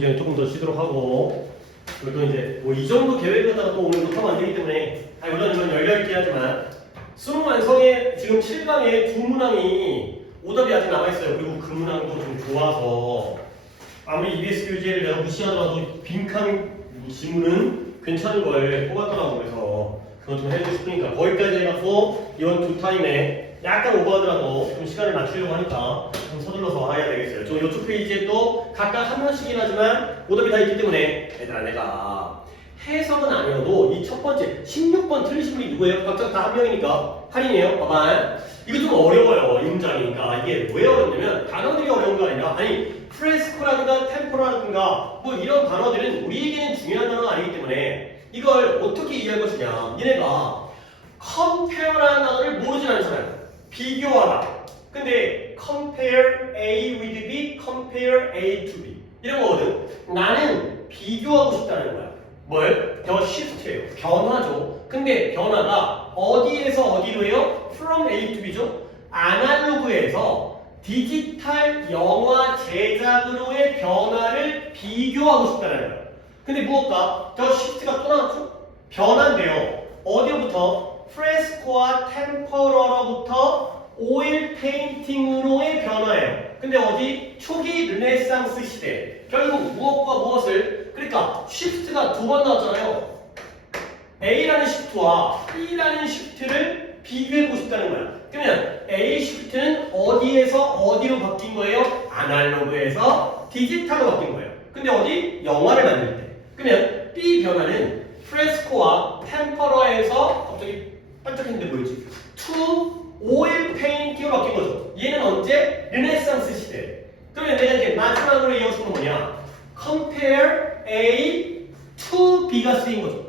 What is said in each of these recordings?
이제 조금 더 쉬도록 하고, 그리고 또 이제 뭐 이 정도 계획을 갖다가 또 오늘 못하면 안 되기 때문에, 물론 이건 열려있긴 하지만 수능 완성에 지금 7강에 두 문항이 오답이 아직 남아있어요. 그리고 그 문항도 좀 좋아서 아무리 EBS 교재를 내가 무시하더라도 빈칸 지문은 괜찮은 걸 뽑았더라고. 그래서 그거 좀 해주고 싶으니까 거기까지 해갖고 이번 두 타임에 약간 오버하더라도 좀 시간을 맞추려고 하니까 좀 서둘러서 해야 되겠어요. 저 이쪽 페이지에 또 각각 한 번씩이긴 하지만 오답이 다 있기 때문에 얘들아 내가 해석은 아니어도 이 첫 번째 16번 틀리신 분이 누구예요? 각각 다 한 명이니까 할인이에요. 봐봐. 이거 좀 어려워요. 이 문장이니까. 이게 왜 어렵냐면 단어들이 어려운 거 아니라 프레스코라든가 템포라든가 뭐 이런 단어들은 우리에게는 중요한 단어가 아니기 때문에 이걸 어떻게 이해할 것이냐. 얘네가 compare라는 단어를 모르진 않잖아요. 비교하다. 근데 compare A with B, compare A to B 이런 거거든. 나는 비교하고 싶다는 거야. 뭘? The shift예요. 변화죠. 근데 변화가 어디에서 어디로 해요? From A to B죠. 아날로그에서 디지털 영화 제작으로의 변화를 비교하고 싶다는 거예요. 근데 무엇과? The shift가 또 나왔죠? 변화인데요. 어디부터? 프레스코와 템퍼러로부터 오일 페인팅으로의 변화예요. 근데 어디? 초기 르네상스 시대. 결국 무엇과 무엇을? 그러니까 shift가 두 번 나왔잖아요. A라는 시프트와 B라는 시프트를 비교해보고 싶다는 거야. 그러면 A 시프트는 어디에서 어디로 바뀐 거예요? 아날로그에서 디지털로 바뀐 거예요. 근데 어디? 영화를 만들 때. 그러면 B 변화는 프레스코와 템퍼러에서 갑자기 반짝했는데 뭐였지? 투 오일 페인팅으로 바뀐 거죠. 얘는 언제? 르네상스 시대. 그러면 내가 이제 마지막으로 이어준 건 뭐냐? compare A to B가 쓰인 거죠.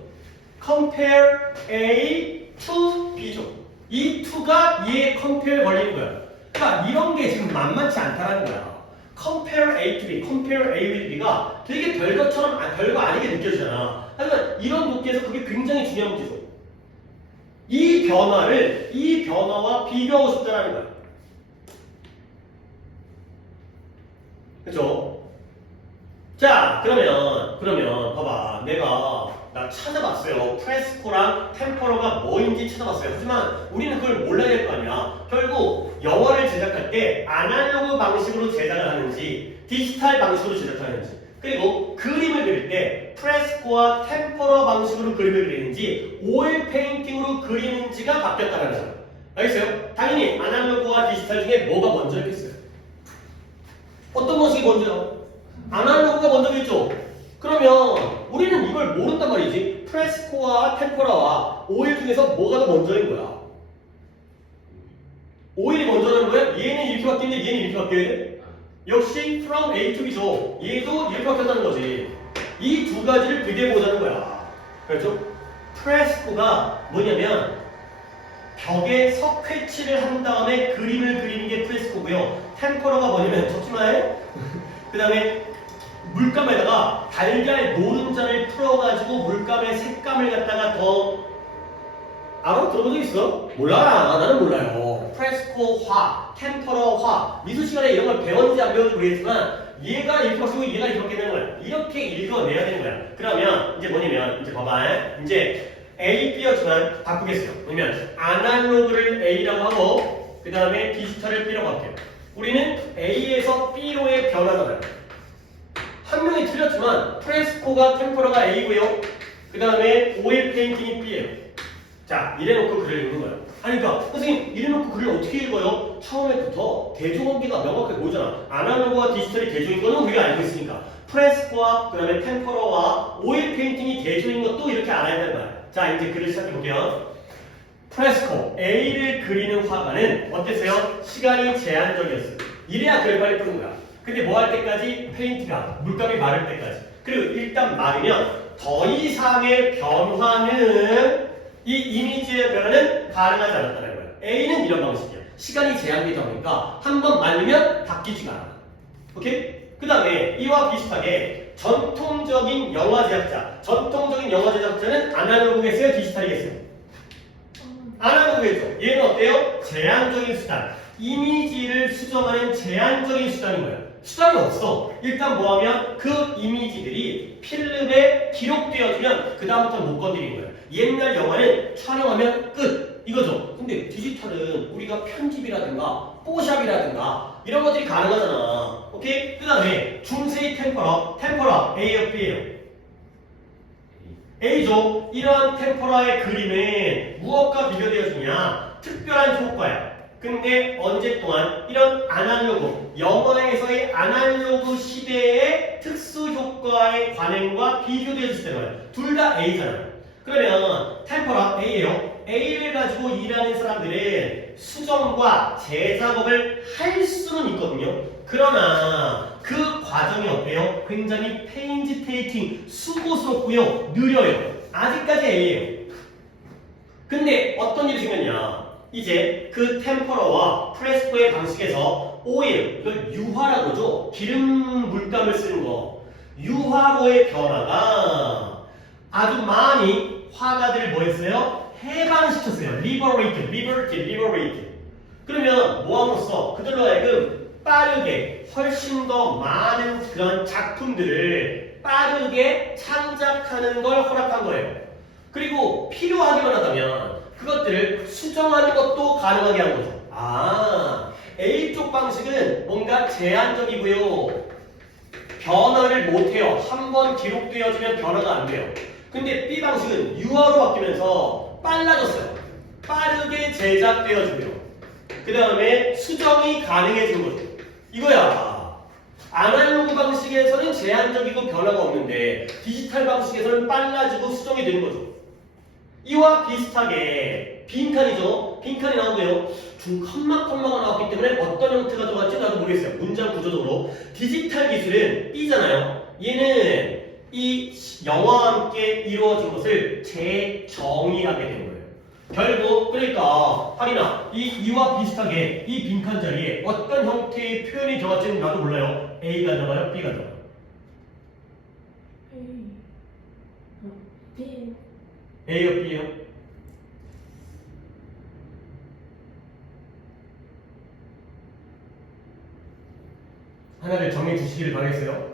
compare A to B죠. 이 to가 얘의 compare 걸리는 거야. 그러니까 이런 게 지금 만만치 않다라는 거야. compare A to B, compare A with B가 되게 별것처럼 별거 아니게 느껴지잖아. 하지만 이런 문제에서 그게 굉장히 중요한 문제죠. 이 변화와 비교하고 싶다라는 거야. 그쵸? 자, 그러면 봐봐. 나 찾아봤어요. 프레스코랑 템퍼러가 뭐인지 찾아봤어요. 하지만 우리는 그걸 몰라야 될 거 아니야. 결국 영화를 제작할 때 아날로그 방식으로 제작을 하는지 디지털 방식으로 제작하는지, 그리고 그림을 그릴 때 프레스코와 템퍼러 방식으로 그림을 그리는지 오일 페인팅으로 그리는지가 바뀌었다는 거예요. 알겠어요? 당연히 아날로그와 디지털 중에 뭐가 먼저였겠어요? 어떤 방식이 먼저요? 아날로그가 먼저겠죠? 그러면 우리는 이걸 모른단 말이지. 프레스코와 템포라와 오일 중에서 뭐가 더 먼저인 거야? 오일이 먼저라는 거야? 얘는 이렇게 바뀌는데 얘는 이렇게 바뀌어야 돼? 역시 from A to B죠. 얘도 이렇게 바뀌었다는 거지. 이 두 가지를 비교해보자는 거야. 그렇죠? 프레스코가 뭐냐면 벽에 석회칠을 한 다음에 그림을 그리는 게 프레스코고요. 템퍼러가 뭐냐면 적지마에 그 다음에 물감에다가 달걀 노른자를 풀어가지고 물감의 색감을 갖다가 더 알아? 들어본 적 있어? 몰라. 나는 몰라요. 프레스코화, 템퍼러화 미술 시간에 이런 걸 배웠는지 안 배웠는지 모르겠지만 얘가 이렇게 바뀌고 얘가 이렇게 바뀌는 거야. 이렇게 읽어내야 되는 거야. 그러면 이제 뭐냐면 이제 봐봐. 이제 A, B였지만 바꾸겠어요. 뭐냐면 아날로그를 A라고 하고 그 다음에 디지털을 B라고 할게요. 우리는 A에서 B로의 변화잖아요. 한 명이 틀렸지만 프레스코가 템퍼러가 A고요. 그 다음에 오일 페인팅이 B예요. 자, 이래놓고 글을 읽는 거예요. 아니 그러니까 선생님 이래놓고 글을 어떻게 읽어요? 처음에부터 대조관계가 명확하게 보이잖아. 아날로그와 디지털이 대조인 거는 우리가 알고 있으니까 프레스코와 그 다음에 템퍼러와 오일 페인팅이 대조인 것도 이렇게 알아야 되는 거야. 자, 이제 글을 시작해볼게요. 프레스코 A를 그리는 화가는 어땠어요? 시간이 제한적이었어요. 이래야 글을 빨리 푸는 거야. 근데 뭐 할 때까지? 페인트가 물감이 마를 때까지. 그리고 일단 마르면 더 이상의 변화는 이 이미지의 변화는 가능하지 않았다는 거예요. A는 이런 방식이야. 시간이 제한되다 보니까 한번 말리면 바뀌지가 않아. 오케이? 그 다음에 이와 비슷하게 전통적인 영화 제작자는 아날로그겠어요? 디지털이겠어요? 아날로그겠죠. 얘는 어때요? 제한적인 수단. 이미지를 수정하는 제한적인 수단인 거예요. 수정이 없어. 일단 뭐하면 그 이미지들이 필름에 기록되어지면 그 다음부터는 못 건드리는 거야. 옛날 영화는 촬영하면 끝 이거죠. 근데 디지털은 우리가 편집이라든가 뽀샵이라든가 이런 것들이 가능하잖아. 오케이? 그 다음에 중세의 템퍼라 A예요 B예요? A죠. 이러한 템포라의 그림은 무엇과 비교되어지냐? 특별한 효과야. 근데 언제 동안 이런 아날로그, 영화에서의 아날로그 시대의 특수 효과의 관행과 비교되어질 때는 둘 다 A잖아요. 그러면 템포라 A예요. A를 가지고 일하는 사람들은 수정과 재작업을 할 수는 있거든요. 그러나 그 과정이 어때요? 굉장히 페인지테이킹, 수고스럽고요. 느려요. 아직까지 A예요. 근데 어떤 일이 생겼냐? 이제 그 템퍼러와 프레스코의 방식에서 오일, 이걸 유화라고 하죠. 기름 물감을 쓰는 거. 유화로의 변화가 아주 많이 화가들을 뭐 했어요? 해방시켰어요. liberate. 그러면 뭐함으로써 그들로 하여금 빠르게 훨씬 더 많은 그런 작품들을 빠르게 창작하는 걸 허락한 거예요. 그리고 필요하기만 하다면 그것들을 수정하는 것도 가능하게 한 거죠. 아, A쪽 방식은 뭔가 제한적이고요. 변화를 못해요. 한번 기록되어지면 변화가 안 돼요. 근데 B 방식은 유화로 바뀌면서 빨라졌어요. 빠르게 제작되어지고요. 그 다음에 수정이 가능해진 거죠. 이거야. 아날로그 방식에서는 제한적이고 변화가 없는데 디지털 방식에서는 빨라지고 수정이 되는 거죠. 이와 비슷하게 빈칸이죠. 빈칸이 나오고요. 중 컴마가 나왔기 때문에 어떤 형태가 들어갈지 나도 모르겠어요. 문장 구조적으로. 디지털 기술은 B잖아요. 얘는 이 영화와 함께 이루어진 것을 재정의하게 되는 거예요. 결국 그러니까 하리나 이와 비슷하게 이 빈칸 자리에 어떤 형태의 표현이 들어갈지는 나도 몰라요. A가 들어가요? B가 들어가요? B. A요? B요? 하나를 정해 주시기를 바라겠어요.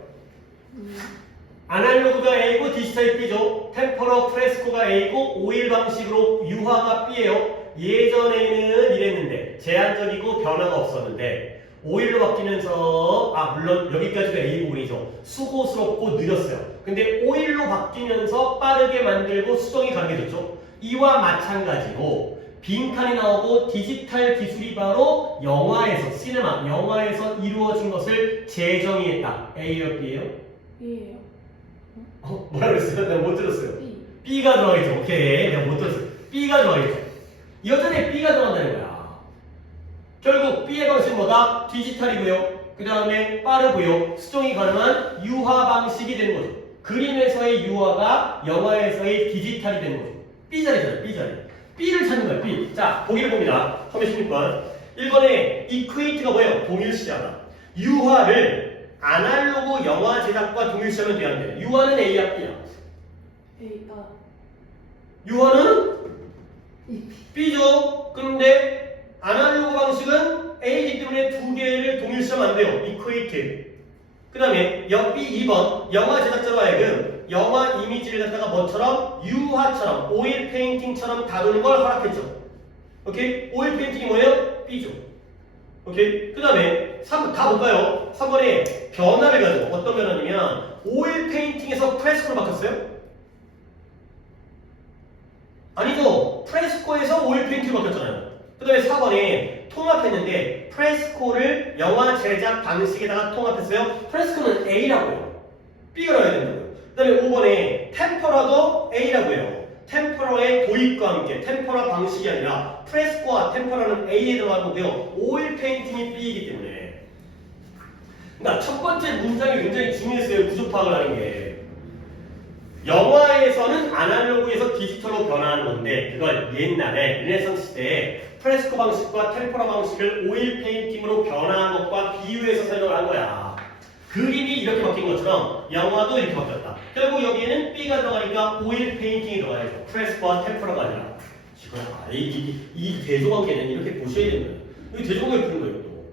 아날로그가 A고 디지털이 B죠. 템퍼러 프레스코가 A고 오일 방식으로 유화가 B예요. 예전에는 이랬는데 제한적이고 변화가 없었는데 오일로 바뀌면서 물론 여기까지가 A 부분이죠. 수고스럽고 느렸어요. 근데 오일로 바뀌면서 빠르게 만들고 수정이 가능해졌죠. 이와 마찬가지로 빈칸이 나오고 디지털 기술이 바로 영화에서 영화에서 이루어진 것을 재정의했다. A예요? B예요? B예요. 뭐라 그랬어요? 내가 못 들었어요. B. B가 들어가겠죠. 오케이. 내가 못 들었어요. B가 들어가겠죠. 여전히 B가 들어간다는 거야. 결국 B의 방식은 뭐다? 디지털이고요. 그 다음에 빠르고요. 수정이 가능한 유화 방식이 되는 거죠. 그림에서의 유화가 영화에서의 디지털이 되는 거죠. B 자리잖아요. B 자리. B를 찾는 거예요. B. 자, 보기를 봅니다. 36번. 1번에 equate가 뭐예요? 동일시하다. 유화를 아날로그 영화 제작과 동일시하면 되는데 유화는 A야 B야? A. 유화는 B죠. 그런데 아날로그 방식은 A이기 때문에 두 개를 동일시하면 안 돼요. equate. 그 다음에 B 2번 영화 제작자로 하여금 영화 이미지를 갖다가 뭐처럼 유화처럼 오일 페인팅처럼 다루는 걸 허락했죠. 오케이? 오일 페인팅이 뭐예요? B죠. 오케이? 그 다음에 3번 다 볼까요? 3번에 변화를 가지고 어떤 변화냐면 오일 페인팅에서 프레스코로 바뀌었어요? 아니죠. 프레스코에서 오일 페인팅으로 바뀌었잖아요. 그 다음에 4번에 통합했는데 프레스코를 영화 제작 방식에다가 통합했어요. 프레스코는 A라고요. B가 나와야 된다고요. 그 다음에 5번에 템퍼라도 A라고요. 템퍼러의 도입과 함께 템퍼러 방식이 아니라 프레스코와 템퍼러는 A에 들어간 거고요. 오일 페인팅이 B이기 때문에. 그러니까 첫 번째 문장이 굉장히 중요했어요. 구조 파악을 하는 게. 영화에서는 아날로그에서 디지털로 변화하는 건데 그걸 옛날에 르네상스 시대에 프레스코 방식과 템퍼러 방식을 오일 페인팅으로 변화한 것과 비유해서 설명을 한 거야. 그림이 이렇게 바뀐 것처럼 영화도 이렇게 바뀌었다. 결국 여기에는 B가 들어가니까 오일 페인팅이 들어가야죠. 프레스코와 템퍼러가 아니라. 지금 이 대조관계는 이렇게 보셔야 되는 거예요. 여기 대조관계 푸는 거예요. 또.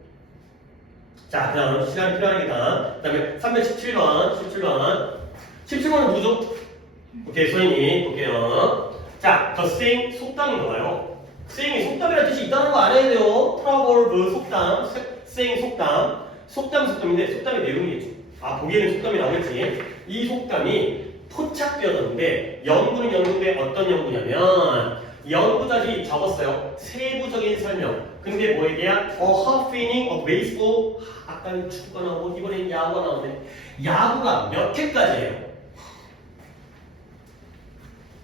자, 그 다음 시간이 필요하니까. 그 다음에 317번, 17번은 누구죠? 오케이, 소인이 볼게요. 자, the saying 속담인가 봐요. saying이 속담이라는 뜻이 있다는 거 알아야 돼요. proverb 속담, saying 속담인데 속담의 내용이겠죠. 아, 보기에는 속담이 나오겠지. 이 속담이 포착되었는데 연구는 연구인데 어떤 연구냐면 연구자들이 적었어요. 세부적인 설명. 근데 뭐에 대한 half inning of baseball. 아까는 축구가 나오고 이번엔 야구가 나오네. 야구가 몇 회까지예요?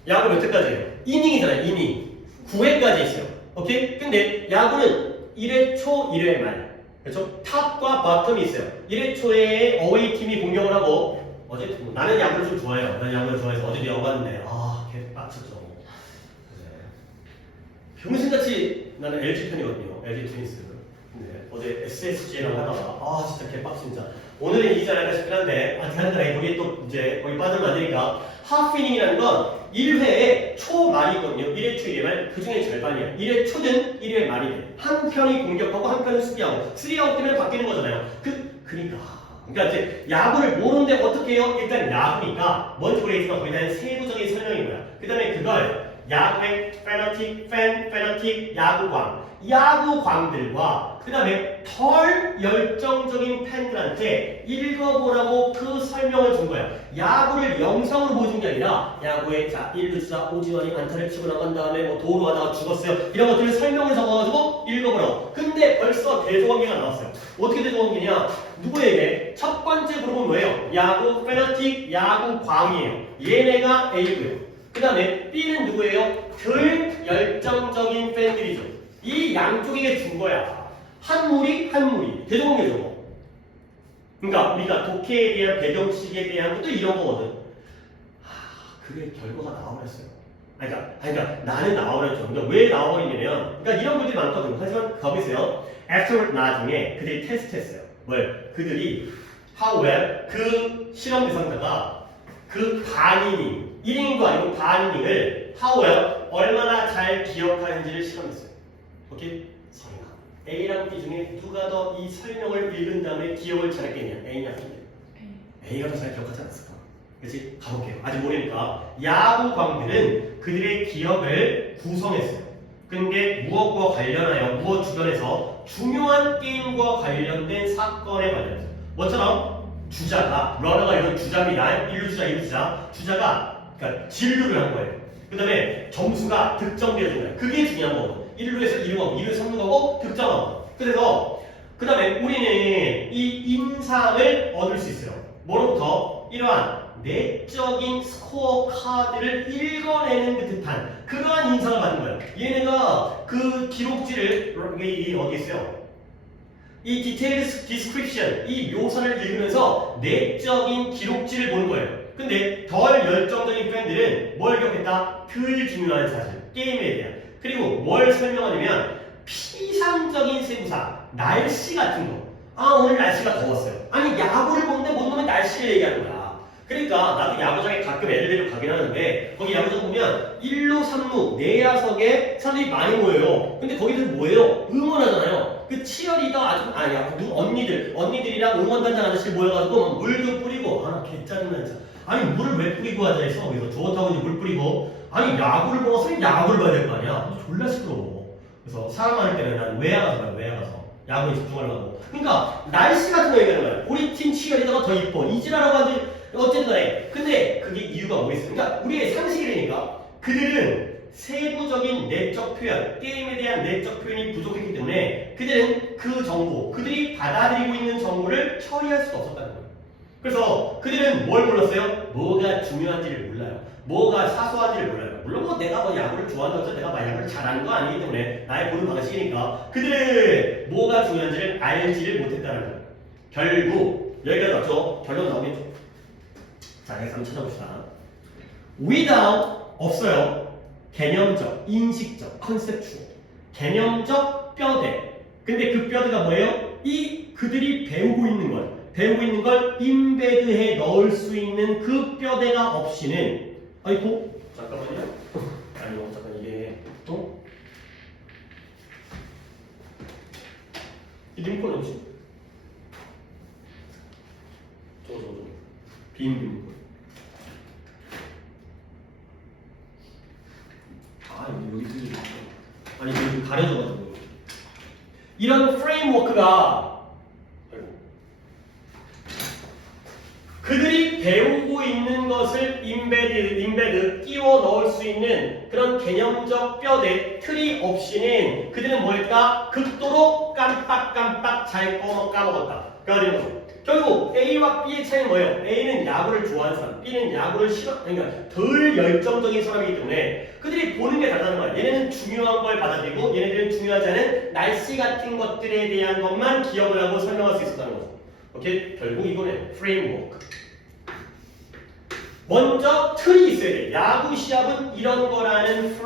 야구 몇 회까지예요? 이닝이잖아요. 이닝. 9회까지 있어요. 오케이? 근데 야구는 1회 초, 1회 말. 그렇죠? 탑과 바텀이 있어요. 1회 초에 어웨이 팀이 공격을 하고 어제 나는 야구를 좀 좋아해요. 나는 야구를 좋아해서 어제도 야구 봤는데 걔 빡쳤죠. 평신같이 나는 LG 팬이거든요. LG 트윈스. 네. 어제 SSG랑 하다가 진짜 개빡 진짜. 오늘은 이기지 않을까 싶긴 한데 하여튼 거기 또 이제 거기 빠지면 안 되니까 하프이닝이라는 건 1회에 초말이 있거든요. 1회 초 1회 말. 그 중에 절반이야. 1회 초든 1회 말이 돼. 한 편이 공격하고 한 편은 수비하고 3아웃 되면 바뀌는 거잖아요. 그러니까 이제 야구를 모르는데 어떻게 해요? 일단 야구니까 먼저 우리가 거기에 대한 세부적인 설명인 거야. 그 다음에 그걸 야구의 페너틱, 야구광들과 그 다음에 덜 열정적인 팬들한테 읽어보라고 그 설명을 준 거야. 야구를 영상으로 보여준 게 아니라 야구의 1루주자 오지환이 안타를 치고 나간 다음에 도루 하다가 죽었어요. 이런 것들을 설명을 적어가지고 읽어보라고. 근데 벌써 대조관계가 나왔어요. 어떻게 대조관계냐? 누구에게? 첫 번째 그룹은 뭐예요? 야구 페너틱, 야구광이에요. 얘네가 A고요. 그 다음에 B는 누구예요? 덜 열정적인 팬들이죠. 이 양쪽에게 준 거야. 한 무리 대조관계죠. 그러니까 우리가 독해에 대한 배경식에 대한 것도 이런 거거든. 그게 결과가 나와버렸어요. 그러니까 나는 나와버렸죠. 그러니까 왜 나와버리냐면 그러니까 이런 분들이 많거든요. 하지만 거기서요. afterward 나중에 그들이 테스트했어요. 뭘? 그들이 how well 그 실험 대상자가 그 반이닝 1이닝도 아니고 반이닝을 how well 얼마나 잘 기억하는지를 실험했어요. 오케이? 성인아. A랑 B 중에 누가 더 이 설명을 읽은 다음에 기억을 잘했겠냐? A냐 B? A가 더 잘 기억하지 않았을까? 그렇지? 가볼게요. 아직 모르니까 야구광들은 그들의 기억을 구성했어요. 근데 무엇과 관련하여 무엇 주변에서 중요한 게임과 관련된 사건에 관련해서 뭐처럼 주자가 러너가 이건 주자입니다. 1루주자 주자가 그러니까 진루를 한 거예요. 그 다음에 점수가 득점되어진 거예요. 그게 중요한 거거든요. 1루에서 2루하고 2루 3루하고 득점하고. 그래서 그 다음에 우리는 이 인상을 얻을 수 있어요. 뭐로부터? 이러한 내적인 스코어 카드를 읽어내는 듯한 그러한 인상을 받는 거예요. 얘네가 그 기록지를 이 어디 있어요? 이 디테일스 디스크립션 이 묘사를 읽으면서 내적인 기록지를 보는 거예요. 근데 덜 열정적인 팬들은 뭘 기억했다? 덜 중요한 사실, 게임에 대한. 그리고 뭘 설명하냐면 피상적인 세부사, 날씨 같은 거. 오늘 날씨가 더웠어요. 아니 야구를 보는데 못 보면 날씨를 얘기하는 거야. 그러니까 나도 야구장에 가끔 애들 데리고 가긴 하는데 거기 야구장 보면 1루, 3루, 내야석에 사람들이 많이 모여요. 근데 거기들 뭐예요? 응원하잖아요. 그 치어리더 언니들이랑 응원단장 아저씨 모여가지고 물도 뿌리고 나 개짜증나 진짜. 아니 물을 왜 뿌리고 하자 해서 그래서 좋다고 이제 물 뿌리고 아니 야구를 보고 선생님 야구를 봐야 될 거 아니야. 졸라 시끄러워. 그래서 사람 많을 때는 난 외야 가서 봐요. 외야 가서 야구에 집중하려고. 그러니까 날씨 같은 거 얘기하는 거야. 우리 팀 치어리더가 더 이뻐. 이지라라고 하지 어쨌든 간에. 근데 그게 이유가 뭐 있어? 그러니까 우리의 상식이라니까. 그들은 세부적인 내적 표현, 게임에 대한 내적 표현이 부족했기 때문에 그들은 그 정보, 그들이 받아들이고 있는 정보를 처리할 수가 없었다는 거예요. 그래서 그들은 뭘 몰랐어요? 뭐가 중요한지를 몰라요. 뭐가 사소한지를 몰라요. 물론 내가 야구를 좋아한다고 해서 내가 야구를 잘하는 거 아니기 때문에 나의 보는 방식이니까 그들은 뭐가 중요한지를 알지를 못했다는 거예요. 결국 여기까지 왔죠? 결론 나오겠죠? 자, 여기서 한번 찾아봅시다. without 없어요. 개념적, 인식적, 컨셉추얼. 개념적 뼈대. 근데 그 뼈대가 뭐예요? 그들이 배우고 있는 걸 임베드해 넣을 수 있는 그 뼈대가 없이는 아이고 잠깐만요. 아니요 잠깐 이게 이 링크는 뭐지? 빈. 아, 여기 틀리네. 아니, 여기 가려져가지고. 이런 프레임워크가 그들이 배우고 있는 것을 인베드 끼워 넣을 수 있는 그런 개념적 뼈대 틀이 없이는 그들은 뭐였다? 극도로 깜빡깜빡 잘 까먹었다. 그래가지고 결국 A와 B의 차이는 뭐예요? A는 야구를 좋아하는 사람, B는 야구를 싫어, 그러니까 덜 열정적인 사람이기 때문에 그들이 보는 게 다르다는 거야. 얘네는 중요한 걸 받아들이고 얘네들은 중요하지 않은 날씨 같은 것들에 대한 것만 기억을 하고 설명할 수 있었다는 거죠. 오케이? 결국 이거는 프레임워크. 먼저 틀이 있어야 돼. 야구 시합은 이런 거라는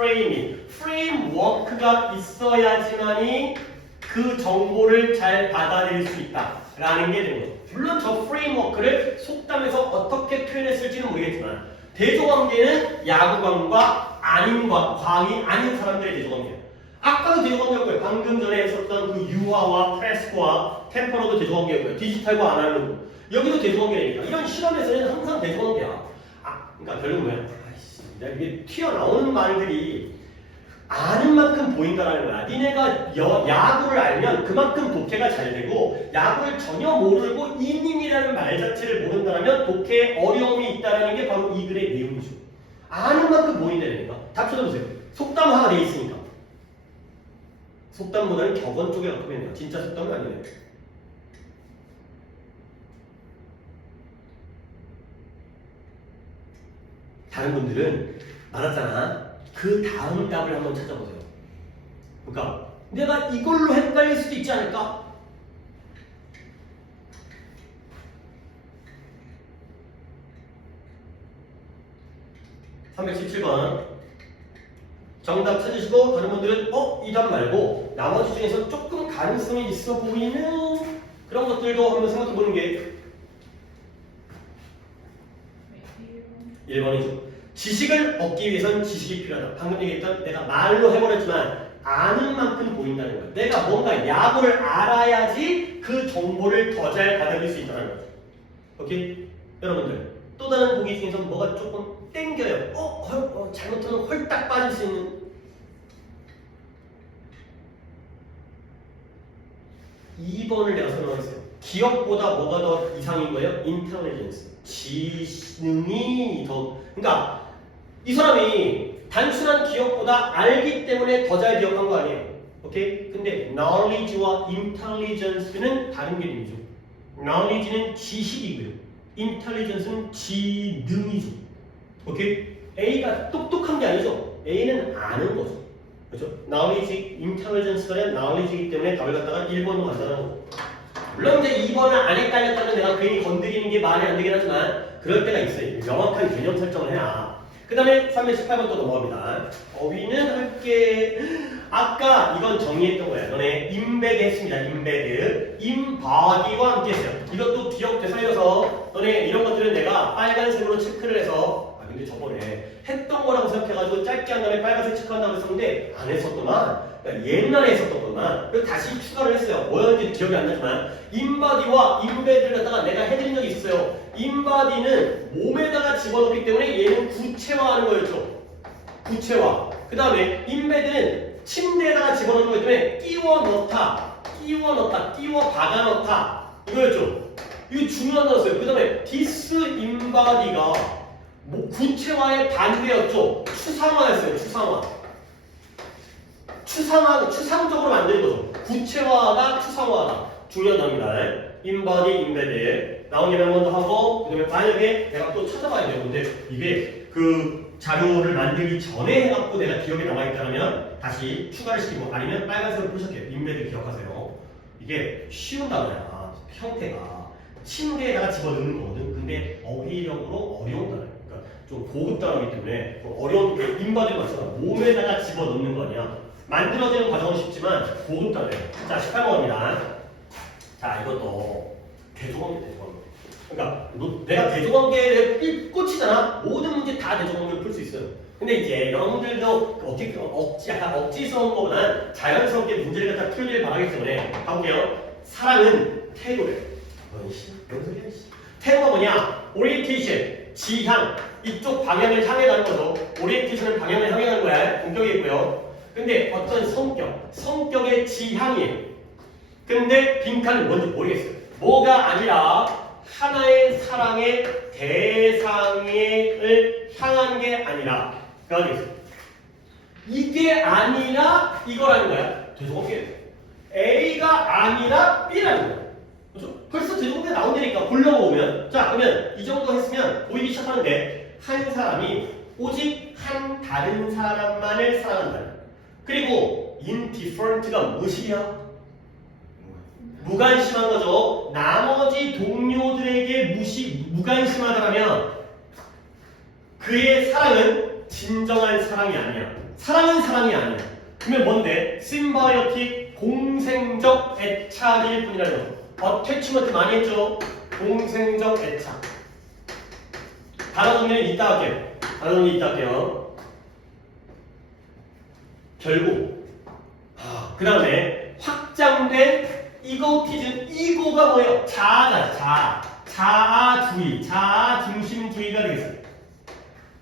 프레임워크가 있어야지만이 그 정보를 잘 받아들일 수 있다라는 게 되는 거죠. 물론 저 프레임워크를 속담에서 어떻게 표현했을지는 모르겠지만 대조관계는 야구광과 아닌 광이 아닌 사람들의 대조관계예요. 아까도 대조관계였고요. 방금 전에 했었던 그 유화와 프레스코와 템퍼로도 대조관계였고요. 디지털과 아날로그. 여기도 대조관계니까 이런 실험에서는 항상 대조관계야. 그러니까 결국 뭐야? 아이씨, 이게 튀어나오는 말들이 아는 만큼 보인다라는 거야. 니네가 야구를 알면 그만큼 독해가 잘 되고 야구를 전혀 모르고 이닝이라는 말 자체를 모른다면 독해에 어려움이 있다는 게 바로 이 글의 내용이죠. 아는 만큼 보인다니까. 다 쳐다보세요. 속담화가 돼 있으니까. 속담보다는 격언 쪽에 가깝게 돼요. 진짜 속담은 아니네요. 다른 분들은 말았잖아. 그 다음 답을 한번 찾아보세요. 그러니까 내가 이걸로 헷갈릴 수도 있지 않을까? (317번) 정답 찾으시고 다른 분들은 이 답 말고 나머지 중에서 조금 가능성이 있어 보이는 그런 것들도 한번 생각해 보는 게 1번이죠. 지식을 얻기 위해선 지식이 필요하다. 방금 얘기했던 내가 말로 해버렸지만 아는 만큼 보인다는 거야. 내가 뭔가 야구를 알아야지 그 정보를 더 잘 받아들일 수 있다는 거죠. 오케이? 여러분들 또 다른 보기 중에서 뭐가 조금 땡겨요. 잘못하면 홀딱 빠질 수 있는 2번을 내가 설명했어요. 기억보다 뭐가 더 이상인 거예요? 인텔리전스. 지능이 더. 그러니까 이 사람이 단순한 기억보다 알기 때문에 더 잘 기억한 거 아니에요. 오케이? 근데 knowledge와 intelligence는 다른 개념이죠. knowledge는 지식이고요. intelligence는 지능이죠. 오케이? A가 똑똑한 게 아니죠. A는 아는 거죠. 그렇죠? knowledge, intelligence가 knowledge이기 때문에 답을 갖다가 1번으로 간다는 거. 물론 이제 2번을 안 헷갈렸다면 내가 괜히 건드리는 게 말이 안 되긴 하지만 그럴 때가 있어요. 명확한 개념 설정을 해야. 그 다음에 318번 또 넘어갑니다. 어휘는 할게. 아까 이건 정리했던 거야. 너네 인베드 했습니다. 인베드. 인바디와 함께 했어요. 이것도 기억 되살려서 너네 이런 것들은 내가 빨간색으로 체크를 해서 근데 저번에 했던 거라고 생각해가지고 짧게 한 다음에 빨간색 체크한다고 했었는데 안 했었구만. 그러니까 옛날에 했었던 그래서 다시 추가를 했어요. 뭐였는지 기억이 안 나지만 인바디와 인베드를 갖다가 내가 해드린 적이 있었어요. 인바디는 몸에다가 집어넣기 때문에 얘는 구체화하는 거였죠. 구체화. 그 다음에 인베드는 침대에다가 집어넣는 거기 때문에 끼워 넣다, 끼워 박아넣다 이거였죠. 이거 중요한 단어였어요. 그 다음에 디스인바디가 구체화의 반대였죠. 추상화였어요. 추상적으로 만드는 거죠. 구체화하다, 추상화하다. 중요한 단어입니다. 인바디, 인베드. 나온 김에 한 번 더 하고, 그 다음에 만약에 내가 또 찾아봐야 돼요. 근데 이게 그 자료를 만들기 전에 해갖고 내가 기억에 남아있다면 다시 추가를 시키고 아니면 빨간색으로 표시할게요. 인베드 기억하세요. 이게 쉬운 단어야. 형태가. 침대에다가 집어넣는 거거든. 근데 어휘력으로 어려운 단어야. 좀 고급 단어이기 때문에 어려운 게 인바디가 있잖아. 몸에다가 집어넣는 거 아니야. 만들어지는 과정은 쉽지만 고급 단어예요. 자, 18번입니다. 자, 이것도 대조관계. 그러니까 내가 대조관계에 꽂히잖아. 모든 문제 다 대조관계를 풀 수 있어요. 근데 이제 여러분들도 약간 억지스러운 거보다는 자연스럽게 문제를 갖다 풀기를 바라기 때문에 가볼게요. 사랑은 태도래. 뭔 소리야? 태도가 뭐냐? 오리엔테이션, 지향, 이쪽 방향을 향해 가는 거죠. 오리엔테이션은 방향을 향해 가는 거야. 동격이 있고요. 근데 어떤 성격의 지향이에요. 근데 빈칸은 뭔지 모르겠어요. 뭐가 아니라 하나의 사랑의 대상을 향한 게 아니라 그러니까 이게 아니라 이거라는 거야. 대조관계. A가 아니라 B라는 거야. 그렇죠? 벌써 대조관계 나온다니까 골라보면. 자 그러면 이 정도 했으면 보이기 시작하는데 한 사람이 오직 한 다른 사람만을 사랑한다. 그리고 indifferent가 무엇이야? 무관심한 거죠. 나머지 동료들에게 무관심하다면 그의 사랑은 진정한 사랑이 아니야. 사랑은 사랑이 아니야. 그러면 뭔데? 심바이오틱 공생적 애착일 뿐이라는 거. 어태치먼트 많이 했죠? 공생적 애착. 단어 정리는 이따 할게요. 단어 정리 이따 할게요. 결국 그 다음에 확장된 이고티즘, 이고가 뭐예요? 자아다, 자아주의, 자아중심주의가 되겠어요.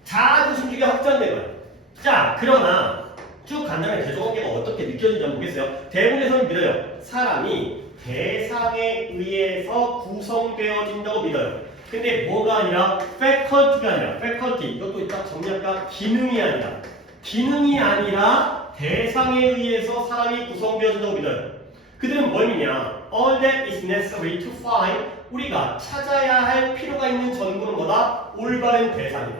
자아중심주의가 확장된 거예요. 자, 그러나 쭉 간단하게 대조관계가 어떻게 느껴지는지 한번 보겠어요. 대부분에서는 믿어요. 사람이 대상에 의해서 구성되어진다고 믿어요. 근데 뭐가 아니라 faculty가 아니라 faculty, 이것도 이따 정리할까? 기능이 아니라 대상에 의해서 사람이 구성되어진다고 믿어요. 그들은 뭘 믿냐? All that is necessary to find. 우리가 찾아야 할 필요가 있는 전부는 뭐다? 올바른 대상이다.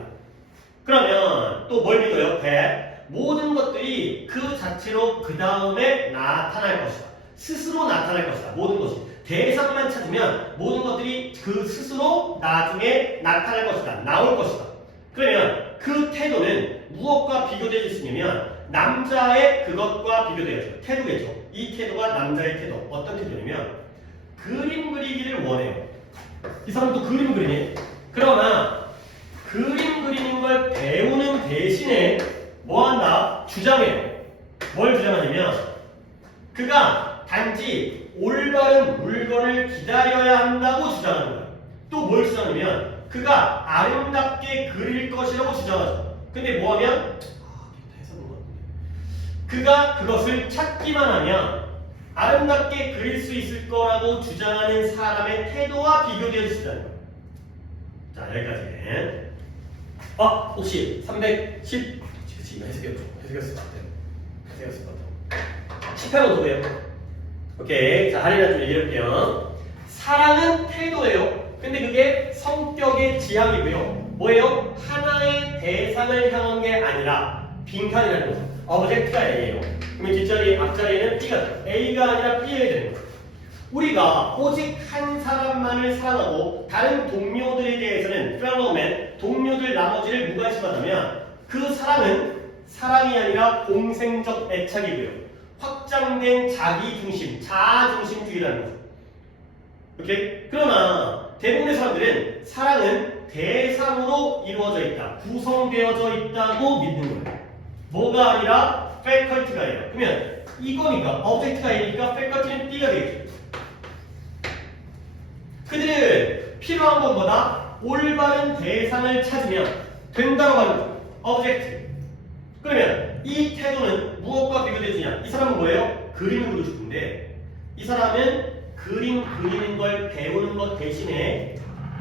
그러면 또 뭘 믿어요? that 모든 것들이 그 자체로 그 다음에 나타날 것이다. 스스로 나타날 것이다. 모든 것이. 대상만 찾으면 모든 것들이 그 스스로 나중에 나타날 것이다. 나올 것이다. 그러면 그 태도는 무엇과 비교될 수 있냐면 남자의 그것과 비교되어져. 태도겠죠. 이 태도가 남자의 태도. 어떤 태도냐면 그림 그리기를 원해요. 이 사람도 그림 그리네. 그러나 그림 그리는 걸 배우는 대신에 뭐 한다? 주장해요. 뭘 주장하냐면 그가 단지 올바른 물건을 기다려야 한다고 주장하는 거예요. 또 뭘 주장하냐면 그가 아름답게 그릴 것이라고 주장하죠. 근데 뭐하면 그가 그것을 찾기만 하면 아름답게 그릴 수 있을 거라고 주장하는 사람의 태도와 비교되어진다는 거예요. 자, 여기까지. 혹시 310 지금 해석했을 것 같아요. 18번 도예요. 오케이. 자, 할인아 좀 얘기해볼게요. 사랑은 태도예요. 근데 그게 성격의 지향이고요. 뭐예요? 하나의 대상을 향한 게 아니라 빈칸이라는 거죠. object가 A예요. 그러면 뒷자리, 앞자리에는 B가 돼요. A가 아니라 B여야 되는 거예요. 우리가 오직 한 사람만을 사랑하고 다른 동료들에 대해서는 fellowman, 동료들 나머지를 무관심하다면 그 사랑은 사랑이 아니라 공생적 애착이고요. 확장된 자기중심, 자아중심주의라는 거죠. 오케이? 그러나 대부분의 사람들은 사랑은 대상으로 이루어져 있다, 구성되어져 있다고 믿는 거예요. 뭐가 아니라 faculty가 아니라. 그러면 이거니까 object가 A니까 faculty는 B가 되겠죠. 그들은 필요한 건 뭐다? 올바른 대상을 찾으면 된다고 하는 거죠. object. 그러면 이 태도는 무엇과 비교되느냐? 이 사람은 뭐예요? 그림을 그리고 싶은데 이 사람은 그림 그리는 걸 배우는 것 대신에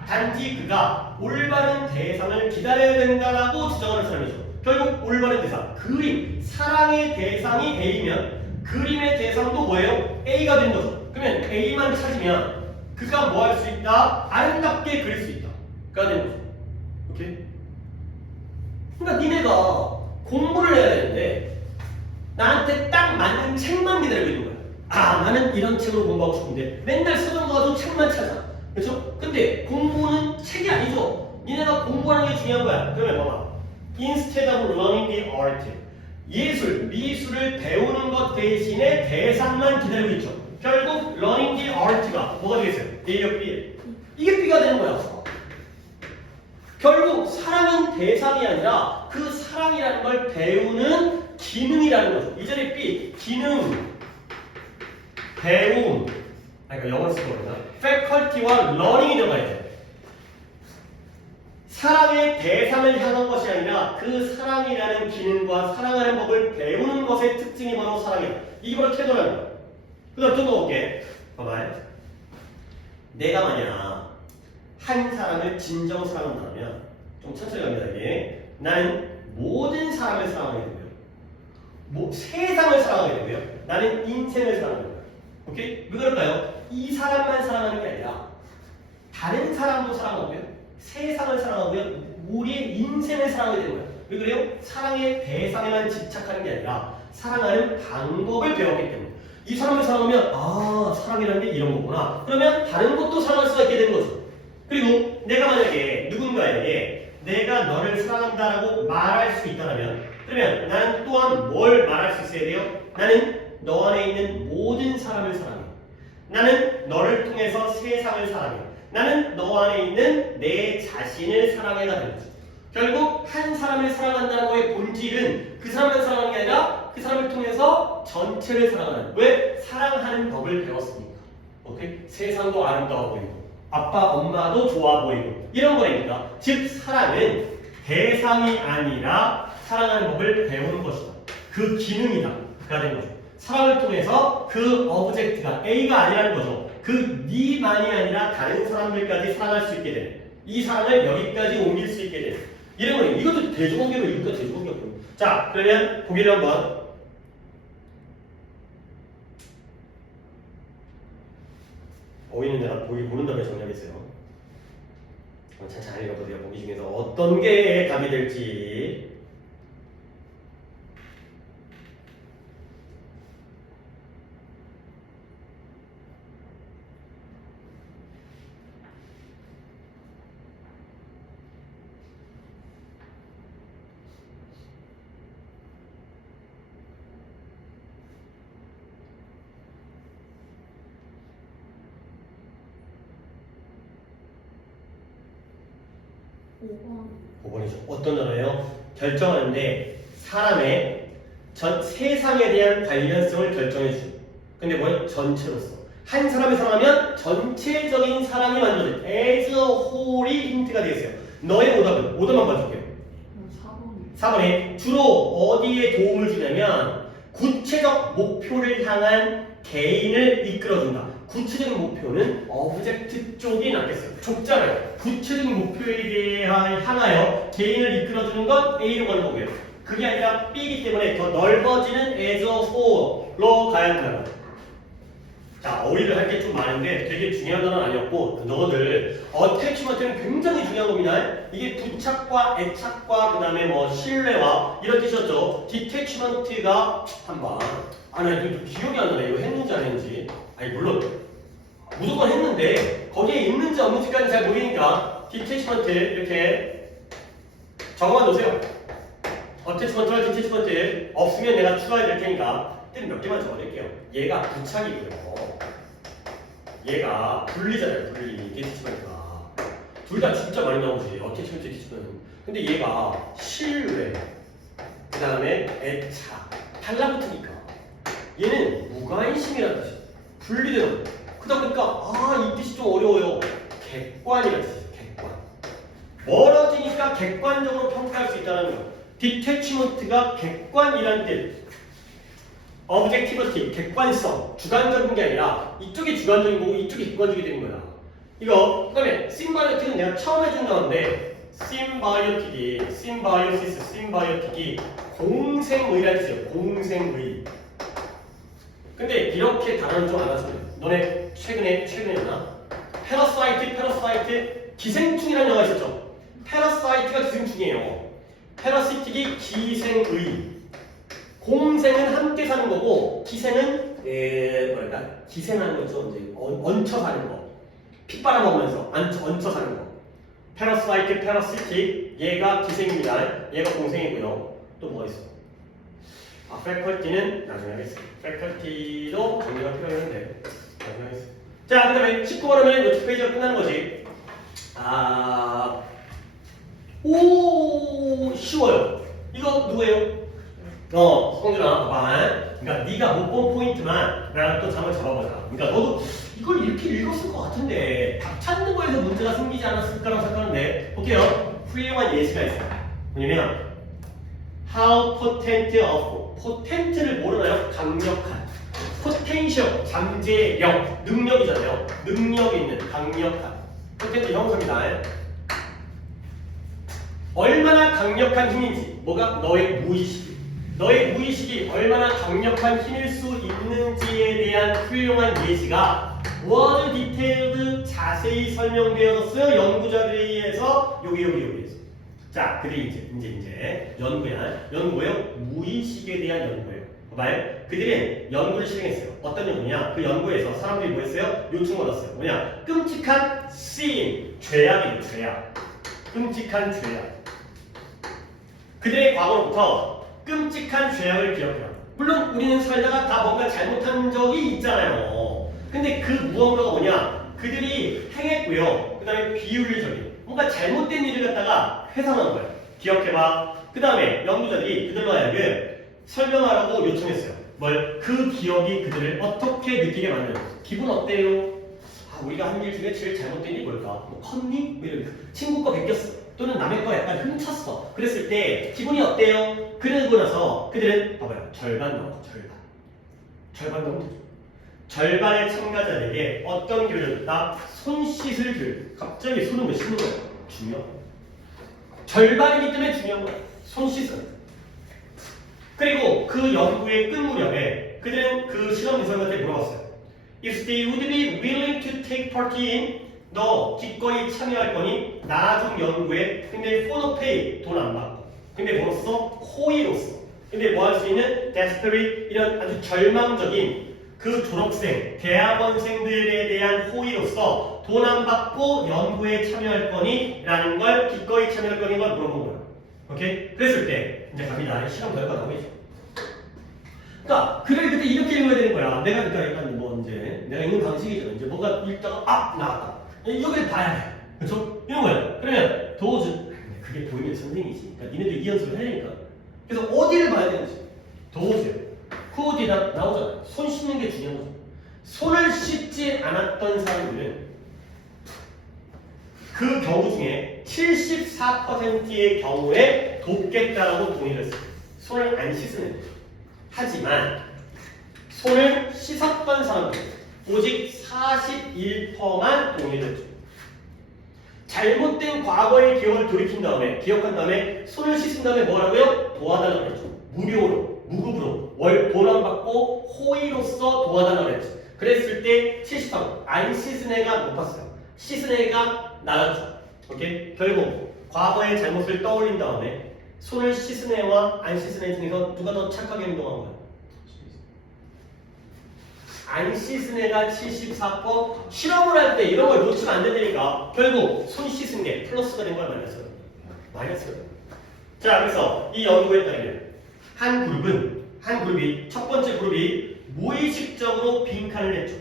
단지 그가 올바른 대상을 기다려야 된다라고 주장하는 사람이죠. 결국 올바른 대상, 그림, 사랑의 대상이 A면 그림의 대상도 뭐예요? A가 된 거죠. 그러면 A만 찾으면 그가 뭐 할 수 있다? 아름답게 그릴 수 있다. 가 되는 거죠. 오케이? 그러니까 니네가 공부를 해야 되는데 나한테 딱 맞는 책만 기다리고 있는 거야. 나는 이런 책으로 공부하고 싶은데 맨날 서점 가서 책만 찾아. 그렇죠? 근데 공부는 책이 아니죠. 니네가 공부하는 게 중요한 거야. 그러면 봐봐. Instead of learning the art, 미술을 배우는 것 대신에 대상만 기다리고 있죠. 결국 learning the art가 뭐가 되겠어요? A와 B. 이게 B가 되는 거야. 결국 사랑은 대상이 아니라 그 사랑이라는 걸 배우는 기능이라는 거죠. 이 자리에 B, 기능, 배움, 그러니까 영어 쓰고 그러나 faculty와 learning이 들어가야 돼. 사랑의 대상을 향한 것이 아니라 그 사랑이라는 기능과 사랑하는 법을 배우는 것의 특징이 바로 사랑이다. 이게 바로 태도라는 거야. 그 다음 좀 더 볼게. 봐봐요. 내가 만약 한 사람을 진정 사랑한다면 좀 천천히 갑니다. 이게 나는 모든 사람을 사랑하게 되고요. 세상을 사랑하게 되고요. 나는 인생을 사랑하게 되고요. 오케이? 왜 그럴까요? 이 사람만 사랑하는 게 아니라 다른 사람도 사랑하고요. 세상을 사랑하고요. 우리의 인생을 사랑하게 되는 거예요. 왜 그래요? 사랑의 대상에만 집착하는 게 아니라 사랑하는 방법을 배웠기 때문에 이 사람을 사랑하면 아 사랑이라는 게 이런 거구나. 그러면 다른 것도 사랑할 수가 있게 되는 거죠. 그리고 내가 만약에 누군가에게 내가 너를 사랑한다라고 말할 수 있다면 그러면 나는 또한 뭘 말할 수 있어야 돼요? 나는 너 안에 있는 모든 사람을 사랑해. 나는 너를 통해서 세상을 사랑해. 나는 너 안에 있는 내 자신을 사랑해가 되는 거죠. 결국 한 사람을 사랑한다는 거의 본질은 그 사람을 사랑하는 게 아니라 그 사람을 통해서 전체를 사랑하는. 왜? 사랑하는 법을 배웠으니까. 오케이? 세상도 아름다워 보이고 아빠 엄마도 좋아 보이고 이런 거니까. 즉 사랑은 대상이 아니라 사랑하는 법을 배우는 것이다. 그 기능이다. 가 되는 거죠. 사랑을 통해서 그 어브젝트가 A가 아니라는 거죠. 그 니만이 아니라 다른 사람들까지 사랑할 수 있게 되는. 이 사랑을 여기까지 옮길 수 있게 되는. 이런 거예요. 이것도 대조관계로 이것도 대조관계로. 자, 그러면 보기를 한번. 어휘는 내가 보기 보는 다음에 정리하겠어요. 천천히 읽어보세요. 보기 중에서 어떤 게 답이 될지. 5번. 5번이죠. 어떤 단어예요? 결정하는데 사람의 전 세상에 대한 관련성을 결정해주죠. 근데 뭐예요? 전체로서. 한 사람을 사랑하면 전체적인 사랑이 만들어져요. as a whole이 힌트가 되겠어요. 너의 오답은? 오답만 봐줄게요. 4번. 4번에 주로 어디에 도움을 주냐면 구체적 목표를 향한 개인을 이끌어준다. 구체적인 목표는 어브젝트 쪽이 낫겠어요. 좁잖아요. 구체적인 목표에 대해 향하여 개인을 이끌어주는 건 A로 가는 거고요. 그게 아니라 B이기 때문에 더 넓어지는 as a whole로 가야 한다. 자, 어휘를 할 게 좀 많은데 되게 중요한 단어는 아니었고 너희들 attachment는 굉장히 중요한 겁니다. 이게 부착과 애착과 그 다음에 뭐 신뢰와 이런 뜻이었죠. detachment가 한번 아니 기억이 안 나네. 이거 했는지 안 했는지. 아니 물론 무조건 했는데 거기에 있는지 없는지까지 잘 모르니까 detachment 이렇게 적어만 놓으세요. attachment와 detachment 없으면 내가 추가해 줄 테니까 뜻 몇 개만 적어드릴게요. 얘가 부착이고요. 얘가 분리잖아요. 분리. detachment가 둘 다 진짜 많이 나오지. attachment, detachment. 근데 얘가 신뢰, 그 다음에 애착, 달라붙으니까 얘는 무관심이라는 뜻이에요. 분리되는 거. 그러다 보니까 이 뜻이 좀 어려워요. 객관이라는 뜻이에요. 객관. 멀어지니까 객관적으로 평가할 수 있다는 거. detachment가 객관이라는 뜻. objectivity, 객관성, 주관적인 게 아니라 이쪽이 주관적인 거고 이쪽이 객관적이 되는 거야. 이거 그다음에 symbiotic는 내가 처음 해준 단어인데 symbiosis, symbiotic이 공생의라는 뜻이에요. 공생의. 근데 이렇게 단어는 좀 알아서 돼요. 너네 최근에였나? parasite 기생충이라는 영화 있었죠? parasite가 기생충이에요. parasitic이 기생의. 공생은 함께 사는 거고 기생은 뭐랄까 기생하는 거죠. 이제 얹혀 사는 거. 피 빨아먹으면서 얹혀 사는 거. parasitic 얘가 기생입니다. 얘가 공생이고요. 또 뭐가 있어? faculty는 나중에 하겠습니다. faculty도 정리가 필요했는데 나중에 하겠습니다. 자, 그 다음에 19번 하면 노트 페이지가 끝나는 거지. 오 쉬워요. 이거 누구예요? 성준아, 봐봐. 그러니까 네가 못 본 포인트만 나랑 또 잠을 잡아보자. 그러니까 너도 이걸 이렇게 읽었을 것 같은데 답 찾는 거에서 문제가 생기지 않았을까라고 생각하는데 볼게요. 훌륭한 예시가 있어요. 뭐냐면 how potent of potent를 모르나요? 강력한 potential 잠재력 능력이잖아요. 능력 있는 강력한 potent 형사입니다. 얼마나 강력한 힘인지 뭐가 너의 무의식이 얼마나 강력한 힘일 수 있는지에 대한 훌륭한 예시가 워드 디테일드 자세히 설명되어졌어요. 연구자들에 의해서 여기에서. 자, 그들이 이제 연구예요. 무의식에 대한 연구예요. 봐봐요. 그들은 연구를 실행했어요. 어떤 연구냐? 그 연구에서 사람들이 뭐 했어요? 요청을 받았어요. 뭐냐? 끔찍한 sin, 죄악이에요. 죄악. 끔찍한 죄악. 그들의 과거로부터 끔찍한 죄악을 기억해요. 물론 우리는 살다가 다 뭔가 잘못한 적이 있잖아요. 근데 그 무언가가 뭐냐? 그들이 행했고요. 그 다음에 비윤리적인 뭔가 잘못된 일을 갖다가 회상한 거예요. 기억해봐. 그 다음에 연구자들이 그들로 하여금 설명하라고 요청했어요. 뭘? 그 기억이 그들을 어떻게 느끼게 만드는 기분 어때요? 아, 우리가 한 일 중에 제일 잘못된 일이 뭘까? 뭐 컸니? 뭐 이런 친구 거 베꼈어. 또는 남의 거 약간 훔쳤어. 그랬을 때 기분이 어때요? 그러고 나서 그들은 봐봐요. 절반 나와. 절반 나오면 되죠. 절반의 참가자들에게 어떤 교육을 줬다? 손 씻을 교육. 갑자기 손을 왜 씻는 거예요? 중요한 거예요. 절반이기 때문에 중요한 거예요. 손 씻은. 그리고 그 연구의 끝 무렵에 그들은 그 실험 대상한테 물어봤어요. If they would be willing to take part in, 너 기꺼이 참여할 거니? 나중 연구에. 근데 for no pay, 돈 안 받고. 근데 뭐로써? 호의로서. 근데 뭐 할 수 있는? desperate, 이런 아주 절망적인 그 졸업생, 대학원생들에 대한 호의로서 돈 안 받고 연구에 참여할 거니? 라는 걸 기꺼이 참여할 거니? 걸 물어본 거예요. 오케이? 그랬을 때 이제 갑니다. 실험 결과 나오겠죠. 그러니까 그래 그때 이렇게 읽어야 되는 거야. 내가 그러니까 약간 뭐 이제 내가 읽는 방식이죠. 이제 뭔가 읽다가 나왔다. 여기를 봐야 돼. 그렇죠? 이런 거예요. 그러면 도즈 그게 보이면 선생이지. 그러니까 니네들 이 연습을 해야 되니까. 그래서 어디를 봐야 되는지. 도즈 who did not 나오잖아요. 손 씻는 게 중요한 거죠. 손을 씻지 않았던 사람들은 그 경우 중에 74%의 경우에 돕겠다라고 동의를 했어요. 손을 안 씻으면 돼요. 하지만 손을 씻었던 사람들 오직 41%만 동의를 했죠. 잘못된 과거의 기억을 돌이킨 다음에 기억한 다음에 손을 씻은 다음에 뭐라고요? 도와달라고 했죠. 무료로 무급으로 월 돈 안 받고 호의로서 도와달라고 했죠. 그랬을 때 73%. 안 씻은 애가 높았어요. 씻은 애가 낮았죠. 오케이? 결국 과거의 잘못을 떠올린 다음에 손을 씻은 애와 안 씻은 애 중에서 누가 더 착하게 행동한 거야? 안 씻은 애가 74%. 실험을 할 때 이런 걸 놓치면 안 된다니까. 결국 손 씻은 게 플러스가 된 거야, 마이너스가. 자, 그래서 이 연구에 따르면 한 그룹이 첫 번째 그룹이 무의식적으로 빈칸을 했죠.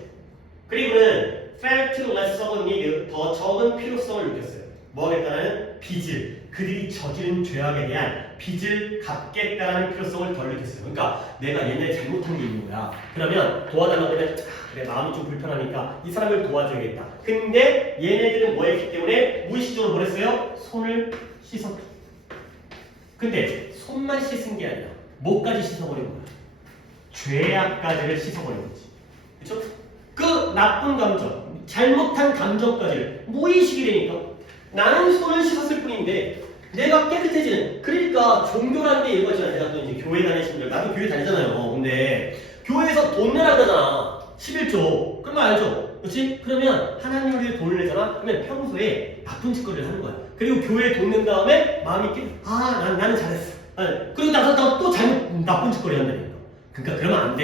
그리고는 felt less of a need, 더 적은 필요성을 느꼈어요. 뭐 하겠다는 빚을, 그들이 저지른 죄악에 대한 빚을 갚겠다라는 필요성을 덜 느꼈어요. 그러니까 내가 옛날에 잘못한 게 있는 거야. 그러면 도와달라고 하면 그래 마음이 좀 불편하니까 이 사람을 도와줘야겠다. 근데 얘네들은 뭐 했기 때문에 무의식적으로 뭘 했어요? 손을 씻었죠. 근데 손만 씻은 게 아니라 뭐까지 씻어버린 거야? 죄악까지를 씻어버린 거지. 그렇죠? 그 나쁜 감정, 잘못한 감정까지를 무의식이 되니까 나는 손을 씻었을 뿐인데 내가 깨끗해지는. 그러니까 종교라는 게 이거잖아. 내가 또 이제 교회 다니신 분들, 나도 교회 다니잖아요. 근데 교회에서 돈 내라 그러잖아. 11조. 그런 거 알죠? 그렇지? 그러면 하나님을 위해 돈을 내잖아. 그러면 평소에 나쁜 짓거리를 하는 거야. 그리고 교회에 돈 낸 다음에 마음이 나는 잘했어. 그리고 나서 또 잘못 나쁜 짓거리 한다니까. 그러니까 그러면 안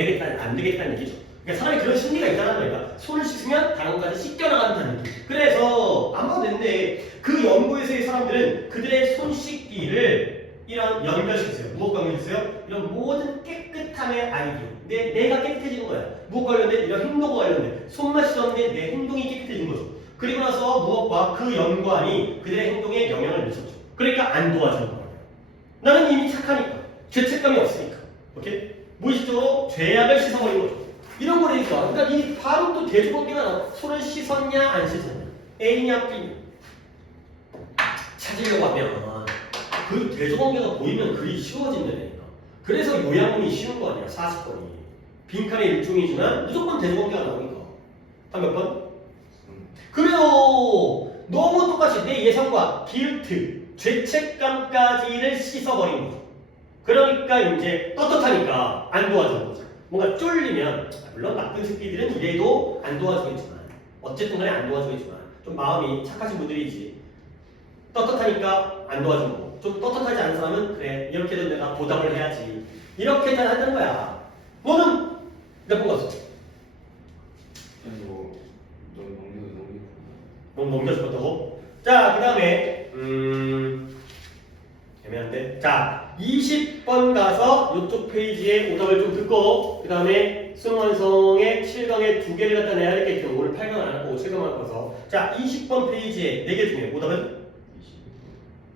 되겠다는 얘기죠. 그러니까 사람이 그런 심리가 있다는 거니까 손을 씻으면 다른 것까지 씻겨나간다는 얘기. 그래서 안 봐도 되는데 그 연구에서의 사람들은 그들의 손 씻기를 이런 연결시켰어요. 무엇과 연결했어요? 이런 모든 깨끗함의 아이디어. 내가 깨끗해지는 거야. 무엇과 관련된? 이런 행동과 관련된. 손만 씻었는데 내 행동이 깨끗해진 거죠. 그리고 나서 무엇과 그 연관이 그들의 행동에 영향을 미쳤죠. 그러니까 안 도와주는 거예요. 나는 이미 착하니까. 죄책감이 없으니까. 오케이? 무의식적으로 죄악을 씻어버린 거죠. 이런 거니까. 그러니까 이 바로 또 대조관계가 나와. 손을 씻었냐 안 씻었냐. A냐 B냐. 찾으려고 하면 그 대조관계가 보이면 글이 쉬워진다니까. 그래서 요양문이 쉬운 거 아니야, 40번이. 빈칸의 일종이지만 무조건 대조관계가 나오니까. 한 몇 번? 그래요. 너무 똑같이 내 예상과 guilt, 죄책감까지를 씻어버린 거죠. 그러니까 이제 떳떳하니까 안 도와주는 거죠. 뭔가 쫄리면 물론 나쁜 새끼들은 이래도 안 도와주겠지만 어쨌든 간에 안 도와주겠지만 좀 마음이 착하신 분들이지. 떳떳하니까 안 도와주는 거. 좀 떳떳하지 않은 사람은 그래 이렇게도 내가 보답을 해야지. 이렇게 잘 한다는 거야. 너는 몇 번 갔어? 너무 넘겨 싶었다고? 자, 그 다음에 애매한데? 자, 20번 가서 이쪽 페이지에 오답을 좀 듣고 그 다음에 수능 완성의 7강에 2개를 갖다 내야 되겠죠. 오늘 8강 안 하고 7강만 갖고서 자, 20번 페이지에 4개 중에 오답은?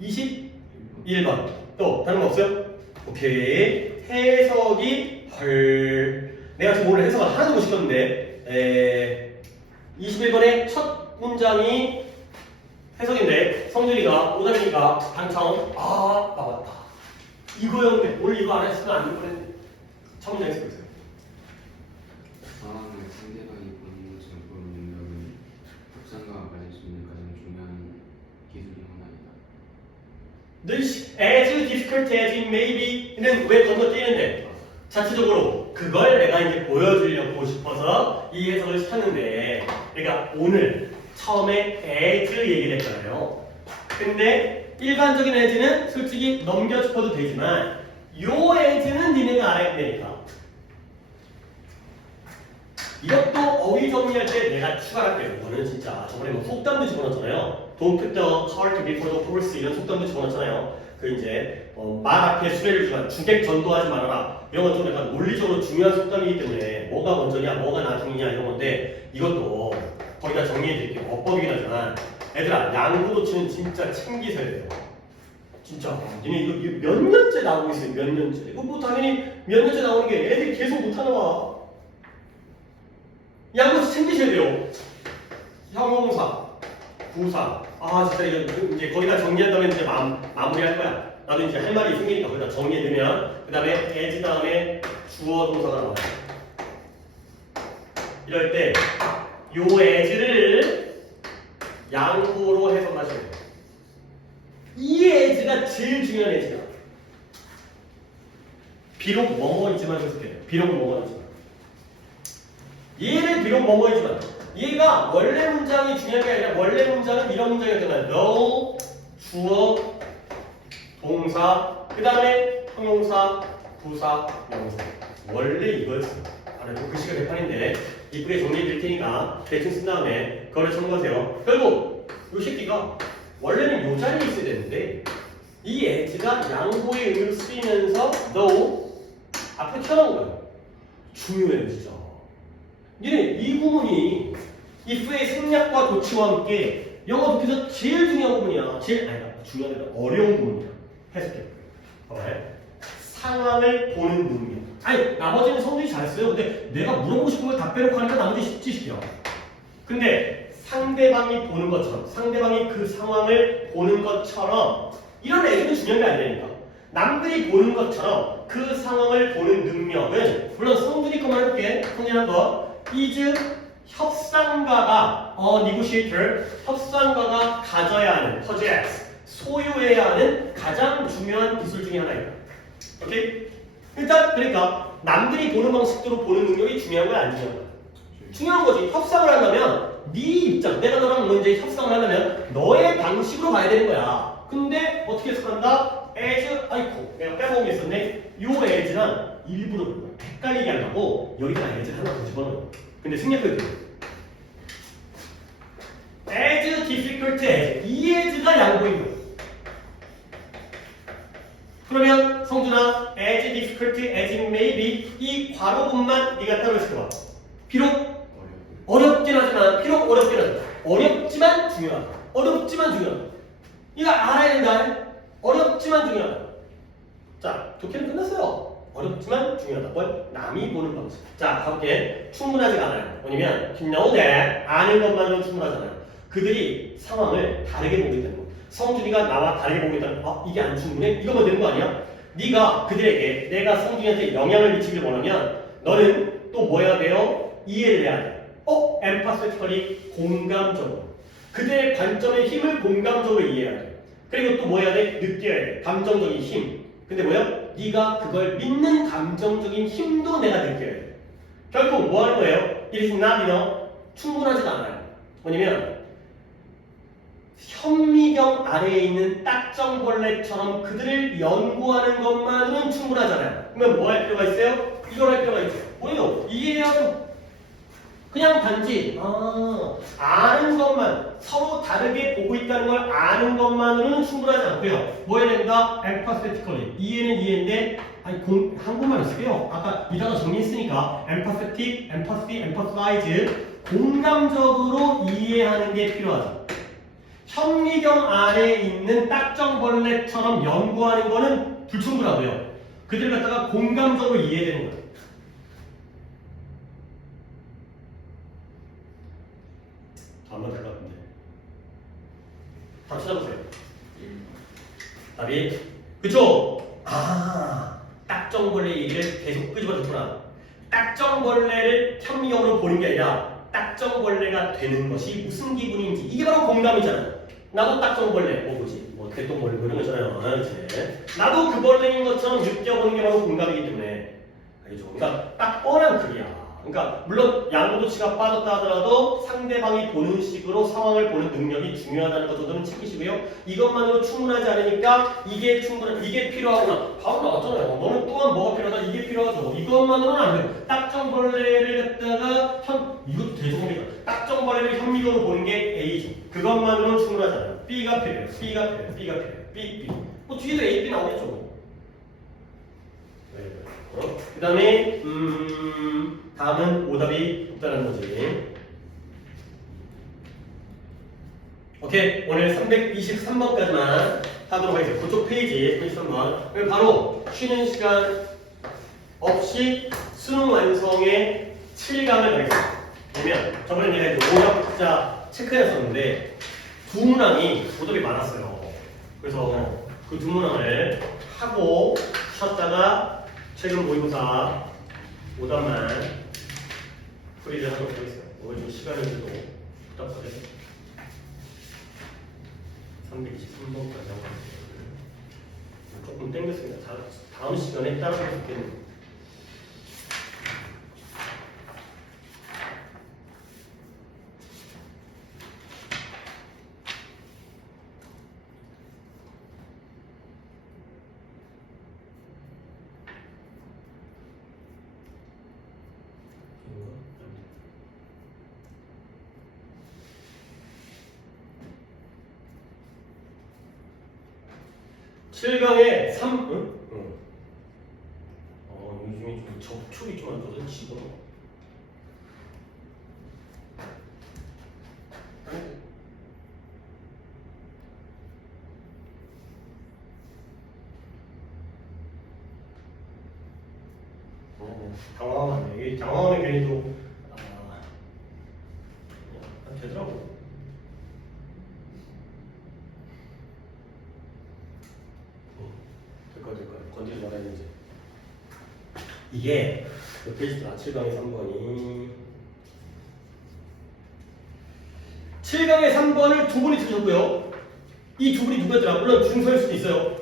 21번. 또 다른 거 없어요? 오케이. 해석이 헐. 내가 지금 오늘 해석을 하나도 못 시켰는데 21번의 첫 문장이 해석인데 성준이가 오답이니까 당첨. 아 맞다. 이거였네. 오늘 이거 안 했으면 안 될 뻔했네. 첫 문장 해석했어요. 상황을 상대방이 보는 것처럼 보는 능력은 독상가가 가질 수 있는 가장 중요한 기술 중 하나이다. This as difficult as it may be는 왜 건너뛰는데? 자체적으로 그걸 내가 이제 보여주려고 싶어서 이 해석을 시켰는데 그러니까 오늘 처음에 as 얘기를 했잖아요. 근데 일반적인 as는 솔직히 넘겨 짚어도 되지만 요 as는 니네가 알아야 되니까 이것도 어휘 정리할 때 내가 추가할게요. 이거는 진짜 저번에 뭐 속담도 집어넣었잖아요. Don't put the cart before the horse 이런 속담도 집어넣었잖아요. 그 이제 말 앞에 수레를 주면 주객 전도하지 말아라. 이런 건 좀 약간 논리적으로 중요한 속담이기 때문에 뭐가 먼저냐 뭐가 나중이냐 이런 건데 이것도 거기다 정리해 드릴게요. 어법이긴 하지만 얘들아 양구도치는 진짜 챙기셔야 돼요. 진짜 니네 이거 몇 년째 나오고 있어요. 몇 년째. 이거 뭐 당연히 몇 년째 나오는 게 애들이 계속 못하나 봐. 양구도치 챙기셔야 돼요. 형용사, 부사. 아 진짜 이거 이제 거기다 정리한 다음에 이제 마무리할 거야. 나도 이제 할 말이 생기니까 거기다 정리해 두면 그 다음에 as 다음에 주어 동사가 나와요. 이럴 때 요 as를 양보로 해석하셔야 돼요. 이 as가 제일 중요한 as야. 비록 뭐뭐이지만 해석해요. 비록 뭐뭐이지만. 얘를 비록 뭐뭐이지만 얘가 원래 문장이 중요한 게 아니라 원래 문장은 이런 문장이었잖아요. no, 주어, 동사, 그 다음에 형용사, 부사, 명사. 원래 이거였어요. 아래도 글씨가 개판인데 이쁘게 정리해 드릴 테니까 대충 쓴 다음에 그거를 참고하세요. 결국 이 새끼가 원래는 요 자리에 있어야 되는데 이 as가 양보의 의미로 쓰이면서 no 앞에 튀어나온 거예요. 중요해요 진짜. 니네 이 부분이 if의 생략과 도치와 함께 영어 독해에서 제일 중요한 부분이야. 제일 아니다. 중요한 게 어려운 부분이야. 해석해. 봐봐요. 상황을 보는 능력. 아니 나머지는 성질이 잘했어요. 근데 내가 물어보고 싶은 걸 답변을 하니까 나머지 쉽지 시켜. 근데 상대방이 보는 것처럼 상대방이 그 상황을 보는 것처럼 이런 애들은 중요한 게 아니라니까. 남들이 보는 것처럼 그 상황을 보는 능력은 물론 성준이 것만 해볼게. 성준이 한 거. is 협상가가 negotiator 협상가가 가져야 하는 possess 소유해야 하는 가장 중요한 기술 중에 하나입니다. 오케이? 일단 그러니까 남들이 보는 방식대로 보는 능력이 중요한 거야 안 중요한 거야? 중요한 거지. 협상을 하려면 네 입장 내가 너랑 먼저 협상을 하려면 너의 방식으로 가야 되는 거야. 근데 어떻게 해석한다? as 아이코 내가 빼먹은 게 있었네. 요 as랑 일부러 그런 거야. 헷갈리게 하려고 여기다 as 하나 더 집어넣어. 근데 생략해도 돼. as difficult as 이 as가 양보인 거야. 그러면 성준아 as difficult as it may be 이 괄호분만 네가 따로 시켜봐. 비록 어렵긴 하지만 비록 어렵긴 하지만 어렵지만 중요하다. 어렵지만 중요하다. 이거 알아야 된다. 어렵지만 중요하다. 자, 독해는 끝났어요. 어렵지만 중요하다. 뭘? 남이 보는 방식. 자, 가볼게. 충분하지가 않아요. 뭐냐면 know that 아는 것만으로 충분하잖아요. 그들이 상황을 다르게 보게 되는 거. 성준이가 나와 다르게 보고 있다는 이게 안 충분해? 이거면 되는 거 아니야? 네가 그들에게 내가 성준이한테 영향을 미치기를 원하면 너는 또 뭐 해야 돼요? 이해를 해야 돼. empathetically 공감적으로 그들의 관점의 힘을 공감적으로 이해해야 돼. 그리고 또 뭐 해야 돼? 느껴야 돼. 감정적인 힘. 근데 뭐야? 네가 그걸 믿는 감정적인 힘도 내가 느껴야 돼. 결국 뭐 하는 거예요? It is not enough. 충분하지도 않아요. 뭐냐면 현미경 아래에 있는 딱정벌레처럼 그들을 연구하는 것만으로는 충분하잖아요. 그러면 뭐 할 필요가 있어요? 이걸 할 필요가 있죠. 뭐예요? 이해하고 그냥 단지 아는 것만 서로 다르게 보고 있다는 걸 아는 것만으로는 충분하지 않고요. 뭐 해야 된다? empathetically. 이해는 이해인데 한국말을 쓰게요. 아까 이 단어 정리했으니까 empathetic, empathy, empathize 공감적으로 이해하는 게 필요하죠. 현미경 안에 있는 딱정벌레처럼 연구하는 거는 불충분하고요. 그들 갖다가 공감적으로 이해되는 거예요. 안 맞을 것 같은데. 답 찾아보세요. 답이 그쵸? 딱정벌레 얘기를 계속 끄집어줬구나. 딱정벌레를 현미경으로 보는 게 아니라 딱정벌레가 되는 것이 무슨 기분인지 이게 바로 공감이잖아. 나도 딱정벌레 뭐지? 뭐 개똥벌레 그런 거잖아요. 그치? 나도 그 벌레인 것처럼 느껴보는 게 바로 공감이기 때문에 알죠? 그러니까 딱 뻔한 글이야. 그러니까 물론 양보도치가 빠졌다 하더라도 상대방이 보는 식으로 상황을 보는 능력이 중요하다는 것 정도는 챙기시고요. 이것만으로 충분하지 않으니까 이게 필요하구나. 바로 나왔잖아요. 너는 또한 뭐가 필요하다? 이게 필요하죠. 이것만으로는 안 돼요. 딱정벌레를 갖다가 이것도 대중적이다. 딱정벌레를 현미경으로 보는 게 A지. 그것만으로는 충분하지 않아요. B가 필요해요. B가 필요해요. B. 뭐 뒤에도 A, B 나오겠죠. 그 다음에 다음은 오답이 없다는 거지. 오케이, 오늘 323번까지만 하도록 하겠습니다. 그쪽 페이지 323번. 바로 쉬는 시간 없이 수능 완성의 7강을 가겠습니다. 왜냐면 저번에 내가 이제 오답자 체크했었는데 두 문항이 오답이 많았어요. 그래서 그 두 문항을 하고 쉬었다가 최근 모의고사 오답만 풀이를 하도록 하겠습니다. 오늘 좀 시간을 좀 부탁드려요. 323번까지 하고 조금 땡겼습니다. 다음 시간에 따라서 좋겠네요. 칠강에 3, 요즘에 좀 접촉이 좀 안 좋아서 집어. 당황하면 안 돼. 이게 당황하면 괜히 또 되더라고. 될 거야. 건드리지 말아야 되지. 이게 몇 페이지다? 7강의 3번이 7강의 3번을 두 분이 틀으셨고요. 이 두 분이 누구였더라? 물론 중소일 수도 있어요.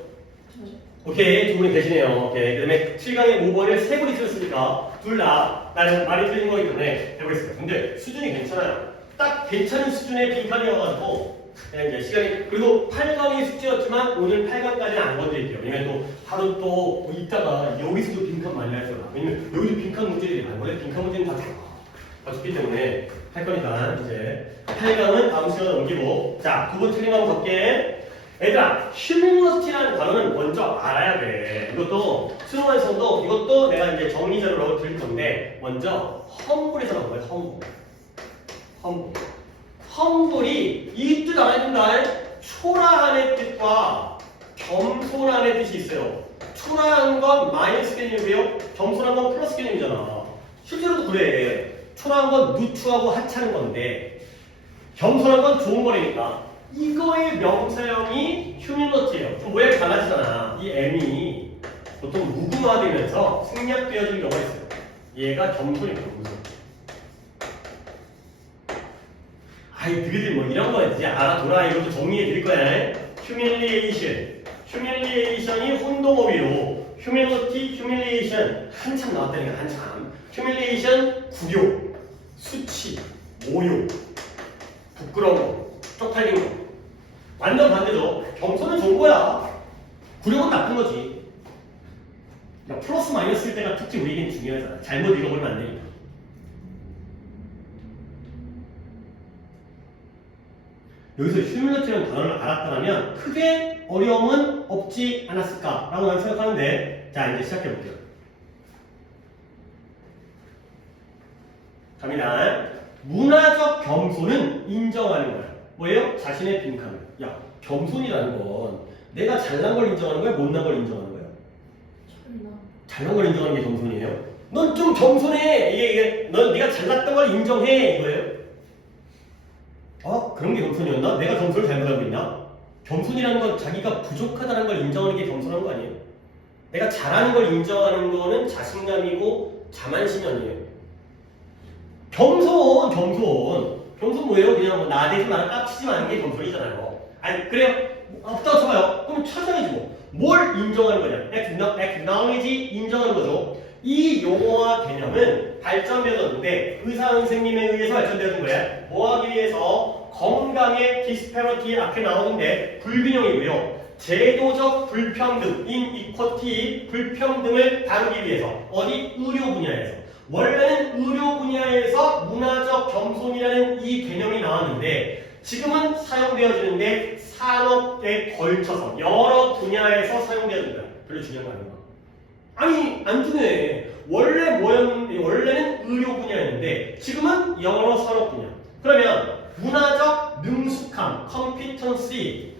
오케이, 두 분이 계시네요. 오케이. 그 다음에 7강의 5번을 세 분이 틀었으니까 둘 다 나는 많이 틀린 거기 때문에 해보겠습니다. 근데 수준이 괜찮아요. 딱 괜찮은 수준의 빈칸이어가지고 그냥 이제 시간이. 그리고 8강이 숙제였지만 오늘 8강까지는 안 건드릴게요. 왜냐면 또 하루 또 이따가 여기서도 빈칸 많이 할 거라. 왜냐면 여기도 빈칸 문제들이 많아요. 원래 빈칸 문제는 다 좋기 때문에 할 거니까 이제 8강은 다음 시간에 넘기고. 자, 두 번 틀린 거 한번 볼게. 얘들아, 휴머니티라는 단어는 먼저 알아야 돼. 이것도 수능 완성도 이것도 내가 이제 정리자료로 드릴 건데 먼저 험불에서 나온 거예요. 험불이 이 뜻 알아야 된다. 초라한의 뜻과 겸손한의 뜻이 있어요. 초라한 건 마이너스 개념이고요. 겸손한 건 플러스 개념이잖아. 실제로도 그래. 초라한 건 누추하고 하찮은 건데 겸손한 건 좋은 거니까. 이거의 명사형이 휴밀러티예요. 좀 모양이 달라지잖아. 이 M이 보통 무궁화되면서 생략되어지는 경우가 있어요. 얘가 겸손이에요. 겸손. 아이 너희들 뭐 이런 거 이제 알아둬라. 이것도 정리해 드릴 거야. 휴밀리에이션. 휴밀리에이션이 혼동어휘로 휴밀러티, 휴밀리에이션 한참 나왔다니까 한참. 휴밀리에이션 굴욕, 수치, 모욕, 부끄러운 거, 쪽팔린 거. 완전 반대죠. 겸손은 좋은 거야. 굴욕은 나쁜 거지. 그러니까 플러스 마이너스일 때가 특히 우리에겐 중요하잖아. 잘못 읽어버리면 안 되니까. 여기서 휴밀러티라는 단어를 알았다면 크게 어려움은 없지 않았을까라고 나는 생각하는데, 자 이제 시작해볼게요. 갑니다. 문화적 겸손은 인정하는 거야. 뭐예요? 자신의 빈칸을. 야, 겸손이라는 건 내가 잘난 걸 인정하는 거야? 못난 걸 인정하는 거야? 잘난 걸 인정하는 게 겸손이에요? 넌 좀 겸손해. 넌 네가 잘났던 걸 인정해 이거예요? 그런 게 겸손이었나? 내가 겸손을 잘못하고 있나? 겸손이라는 건 자기가 부족하다는 걸 인정하는 게 겸손한 거 아니에요? 내가 잘하는 걸 인정하는 거는 자신감이고 자만심이 아니에요. 겸손 뭐예요? 그냥 뭐 나대지 마라, 깝치지 마는 게 겸손이잖아요. 아니 그래요? 없다고 쳐봐요. 그럼 찾아야지 뭐. 뭘 인정하는 거냐? acknowledge 인정하는 거죠. 이 용어와 개념은 발전되었는데 의사 선생님에 의해서 발전되는 거야. 뭐하기 위해서? 건강의 디스패러티 앞에 나오는데 불균형이고요. 제도적 불평등, inequality, 불평등을 다루기 위해서 어디? 의료 분야에서. 원래는 의료 분야에서 문화적 겸손이라는 이 개념이 나왔는데 지금은 사용되어지는데 산업에 걸쳐서 여러 분야에서 사용되어진다. 별로 중요한 거 아닌가? 아니 안 중요해. 원래 뭐였는데 원래는 의료 분야였는데 지금은 여러 산업 분야. 그러면 문화적 능숙함, competency와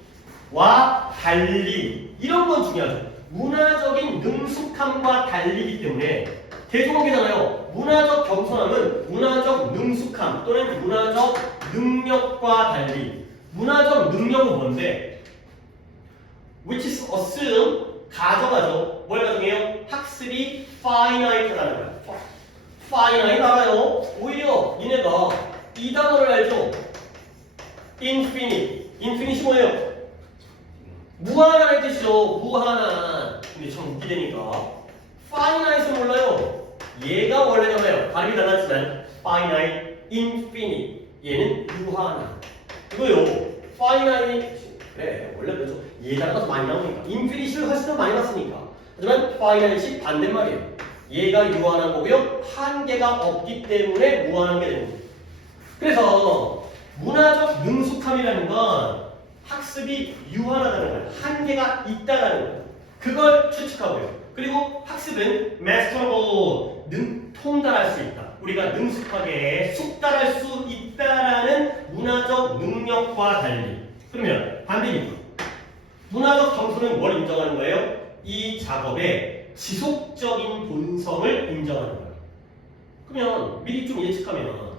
달리 이런 건 중요하죠. 문화적인 능숙함과 달리기 때문에 대조관계잖아요. 문화적 겸손함은 문화적 능숙함 또는 문화적 능력과 달리. 문화적 능력은 뭔데? Which is assume 가정하죠. 뭘 가정해요? 학습이 finite하다는 거야. finite 알아요? 오히려 니네가 이 단어를 알죠? infinite. infinite이 뭐예요? 무한한 뜻이죠. 무한한. 근데 참 웃기다니까. finite은 몰라요. 얘가 원래 나와요. 발음이 달랐지만 finite, infinite. 얘는 유한한. 이거요. finite. 그래 원래 그렇죠. 얘가 더 많이 나오니까. infinite를 훨씬 더 많이 봤으니까. 하지만 finite이 반대말이에요. 얘가 유한한 거고요. 한계가 없기 때문에 무한한 게 되는 거예요. 그래서 문화적 능숙함이라는 건 학습이 유한하다는 거예요. 한계가 있다라는 거예요. 그걸 추측하고요. 그리고 학습은 masterable, 통달할 수 있다. 우리가 능숙하게 숙달할 수 있다라는 문화적 능력과 달리. 그러면 반대입니다. 문화적 겸손은 뭘 인정하는 거예요? 이 작업의 지속적인 본성을 인정하는 거예요. 그러면 미리 좀 예측하면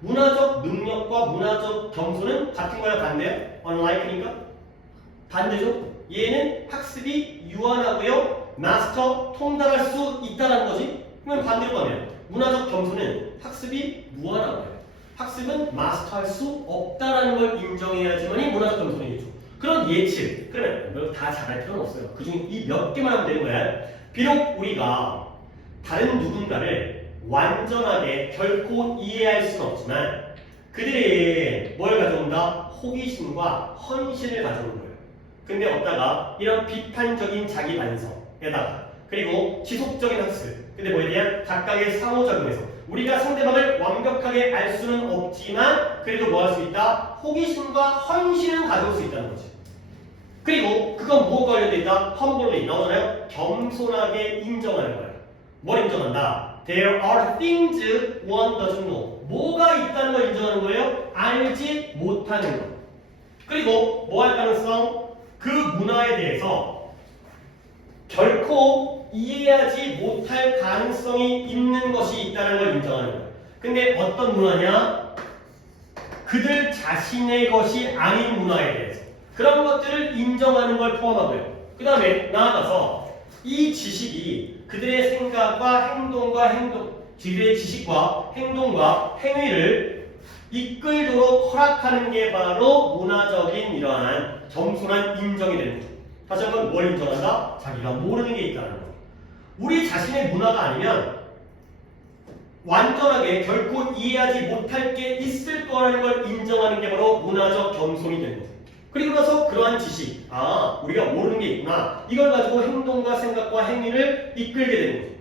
문화적 능력과 문화적 겸손은 같은 거야 반대야? unlike니까? 반대죠? 얘는 학습이 유한하고요. 마스터 통달할 수 있다는 거지? 그러면 반대로 가면 문화적 겸손은 학습이 무한한 거예요. 학습은 마스터할 수 없다는 걸 인정해야지만이 문화적 겸손이겠죠. 그런 예측. 그러면 다 잘할 필요는 없어요. 그중에 이 몇 개만 하면 되는 거야. 비록 우리가 다른 누군가를 완전하게 결코 이해할 수는 없지만 그들이 뭘 가져온다? 호기심과 헌신을 가져오는 거예요. 근데 어디다가 이런 비판적인 자기 반성에다가 그리고 지속적인 학습. 근데 뭐에 대한 각각의 상호작용에서 우리가 상대방을 완벽하게 알 수는 없지만 그래도 뭐 할 수 있다? 호기심과 헌신을 가져올 수 있다는 거지. 그리고 그건 뭐가 관련돼 있다? humbly 나오잖아요. 겸손하게 인정하는 거예요. 뭘 인정한다? There are things one doesn't know. 뭐가 있다는 걸 인정하는 거예요? 알지 못하는 것. 그리고 뭐 할 가능성? 그 문화에 대해서 결코 이해하지 못할 가능성이 있는 것이 있다는 걸 인정하는 거예요. 근데 어떤 문화냐? 그 그들 자신의 것이 아닌 문화에 대해서 그런 것들을 인정하는 걸 포함하고요. 그 다음에 나아가서 이 지식이 그들의 생각과 그들의 지식과 행동과 행위를 이끌도록 허락하는 게 바로 문화적인 이러한 겸손한 인정이 되는 거죠. 다시 한번 뭘 인정한다? 자기가 모르는 게 있다는 거. 우리 자신의 문화가 아니면 완전하게 결코 이해하지 못할 게 있을 거라는 걸 인정하는 게 바로 문화적 겸손이 되는 거죠. 그리고 나서 그러한 지식, 우리가 모르는 게 있구나. 이걸 가지고 행동과 생각과 행위를 이끌게 되는 거죠.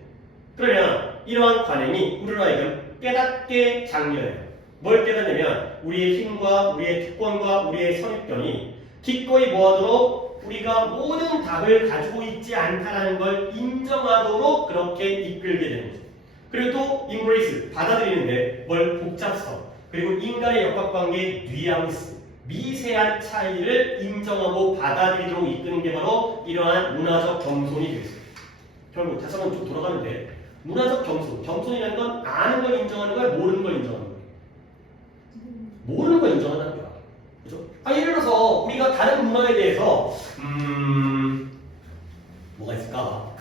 그러면 이러한 관행이 우리로 하여금 깨닫게 장려해요. 뭘 깨닫냐면 우리의 힘과 우리의 특권과 우리의 선입견이 기꺼이 뭐하도록 우리가 모든 답을 가지고 있지 않다는 걸 인정하도록 그렇게 이끌게 되는 거죠. 그리고 또 embrace, 받아들이는데 뭘 복잡성, 그리고 인간의 역학관계의 뉘앙스, 미세한 차이를 인정하고 받아들이도록 이끄는 게 바로 이러한 문화적 겸손이 되겠습니다. 결국 다시 한번 좀 돌아가는데 문화적 겸손이라는 건 아는 걸 인정하는 거야, 모르는 걸 인정하는 거야. 모르는 걸 인정한다는 거야. 그죠? 예를 들어서 우리가 다른 문화에 대해서 뭐가 있을까?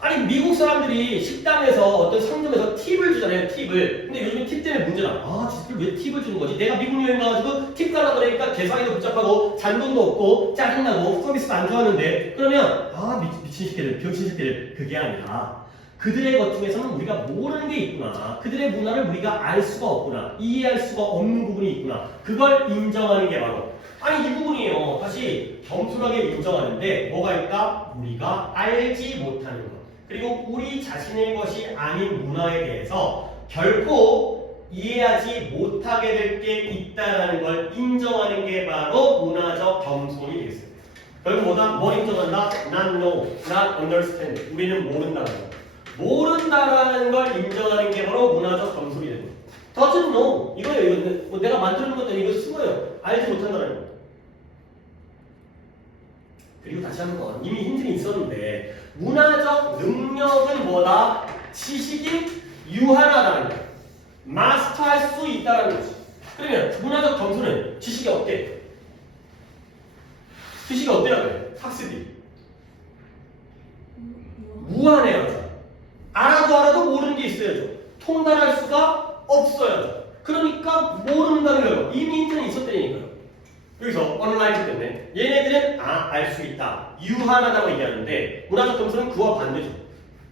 아니 미국 사람들이 식당에서 어떤 상점에서 팁을 주잖아요. 팁을. 근데 요즘에 팁 때문에 문제다. 진짜 왜 팁을 주는 거지? 내가 미국 여행 가가지고 팁 달라고 그러니까 계산이 복잡하고 잔돈도 없고 짜증나고 서비스도 안 좋아하는데 그러면 미친 새끼들, 병신 새끼들. 그게 아니라 그들의 것 중에서는 우리가 모르는 게 있구나. 그들의 문화를 우리가 알 수가 없구나. 이해할 수가 없는 부분이 있구나. 그걸 인정하는 게 바로 이 부분이에요. 다시 겸손하게 인정하는데 뭐가 있다? 우리가 알지 못하는 것. 그리고 우리 자신의 것이 아닌 문화에 대해서 결코 이해하지 못하게 될 게 있다는 걸 인정하는 게 바로 문화적 겸손이 되겠습니다. 결국 뭐다? 뭘 인정한다? Not know, not understand. 우리는 모른다는 거. 모른다라는 걸 인정하는 게 바로 문화적 겸손이 되는 거예요. Doesn't know. 이거예요. 이거 내가 만드는 것도 이거 쓴 거예요. 알지 못한다는 거. 그리고 다시 한번 이미 힌트는 있었는데 문화적 능력은 뭐다? 지식이 유한하다는 거예요. 마스터할 수 있다는 거지. 그러면 문화적 겸손은 지식이 어때? 지식이 어때라고 해요? 학습이 무한해야죠. 알아도 모르는 게 있어야죠. 통달할 수가 없어야죠. 그러니까 모른다는 거예요. 이미 힌트는 있었다니까요. 여기서 언라이즈 때문에 얘네들은 알 수 있다. 유한하다고 얘기하는데 문화적 겸손은 그와 반대죠.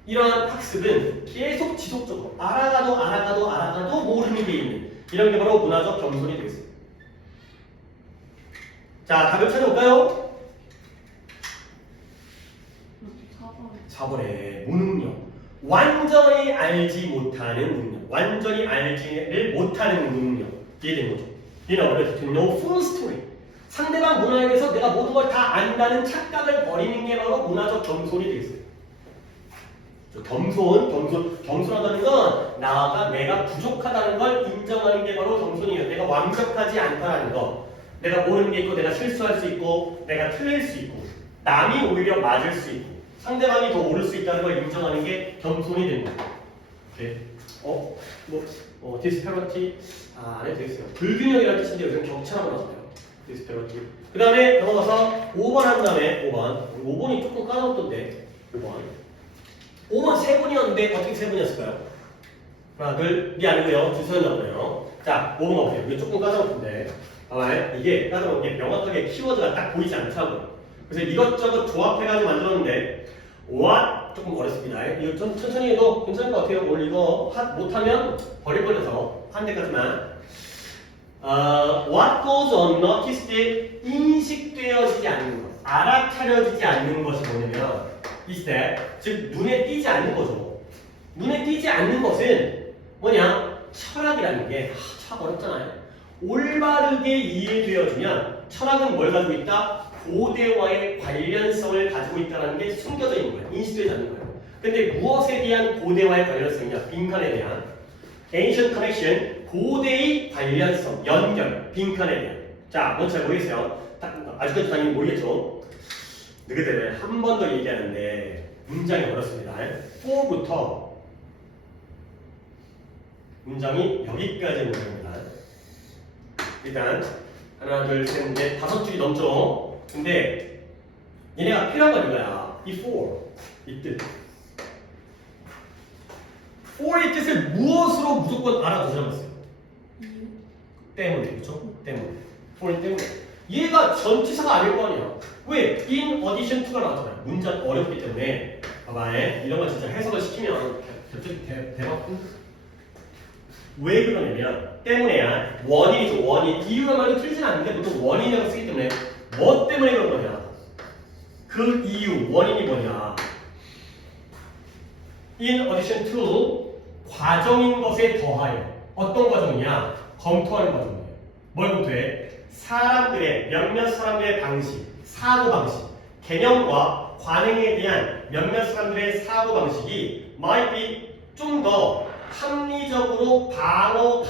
이러한 학습은 계속 지속적으로 알아가도 모르는 게 있는 이런 게 바로 문화적 겸손이 되겠습니다. 자, 답을 찾아볼까요? 4번에 무능력. 완전히 알지 못하는 능력. 완전히 알지를 못하는 능력. 이해된 거죠. 얘는 원래 to know full story. 상대방 문화에 대해서 내가 모든 걸 다 안다는 착각을 버리는 게 바로 문화적 겸손이 되겠어요. 겸손하다는 건 내가 부족하다는 걸 인정하는 게 바로 겸손이에요. 내가 완벽하지 않다는 거. 내가 모르는 게 있고, 내가 실수할 수 있고, 내가 틀릴 수 있고, 남이 오히려 맞을 수 있고, 상대방이 더 옳을 수 있다는 걸 인정하는 게 겸손이 되는 거예요. 디스패러티 안 해도 되겠어요. 불균형이라는 뜻인데 요즘 격차라고 나왔어요. 디스패러티. 그 다음에 넘어가서 5번 한 다음에 5번이 조금 까다롭던데 5번 3분이었는데 어떻게 3분이었을까요? 하나 둘이 아니고요. 주소였나보네요. 자 5번 가보세요. 이게 조금 까다롭던데 이게 까다로운 게 명확하게 키워드가 딱 보이지 않더라고요. 그래서 이것저것 조합해가지고 만들었는데 what 조금 어렵습니다. 이거 좀 천천히 해도 괜찮을 것 같아요. 오늘 이거 못하면 버릴 거라서 한 대까지만 what goes unnoticed 인식되어지지 않는 것, 알아차려지지 않는 것이 뭐냐면 is that, 즉 눈에 띄지 않는 거죠. 눈에 띄지 않는 것은 뭐냐? 철학이라는 게 참 어렵잖아요. 올바르게 이해되어지면 철학은 뭘 가지고 있다? 고대와의 관련성을 가지고 있다는 게 숨겨져 있는 거예요. 인식되지 않는 거예요. 근데 무엇에 대한 고대와의 관련성이냐? 빈칸에 대한 ancient connection, 고대의 관련성, 연결, 빈칸에 대한. 자, 뭔지 잘 모르겠어요. 아직까지 당연히 모르겠죠. 그렇기 때문에 한 번 더 얘기하는데 문장이 어렵습니다. 4부터 문장이 여기까지 문장입니다. 일단 하나, 둘, 셋, 넷, 5줄이 넘죠. 근데 얘네가 필요한 건 이거야. 이 for, 이 뜻. for의 뜻을 무엇으로 무조건 알아두자고 했어요? 이유. 때문에, 그렇죠? 때문에. for 때문에. 얘가 전치사가 아닐 거 아니야. 왜? in addition to가 나왔잖아요. 문장 어렵기 때문에. 봐봐, 이런 거 진짜 해석을 시키면 대박. 왜 그러냐면 때문에야. 원인이죠. 원인. 이유가 말도 틀리진 않는데 보통 원인이라고 쓰기 때문에 뭐 때문에 그런 거냐? 그 이유, 원인이 뭐냐? in addition to 과정인 것에 더하여. 어떤 과정이냐? 검토하는 과정이에요. 뭘 검토해? 사람들의 몇몇 사람들의 방식, 사고 방식, 개념과 관행에 대한 몇몇 사람들의 사고 방식이 might be 좀 더 합리적으로 방어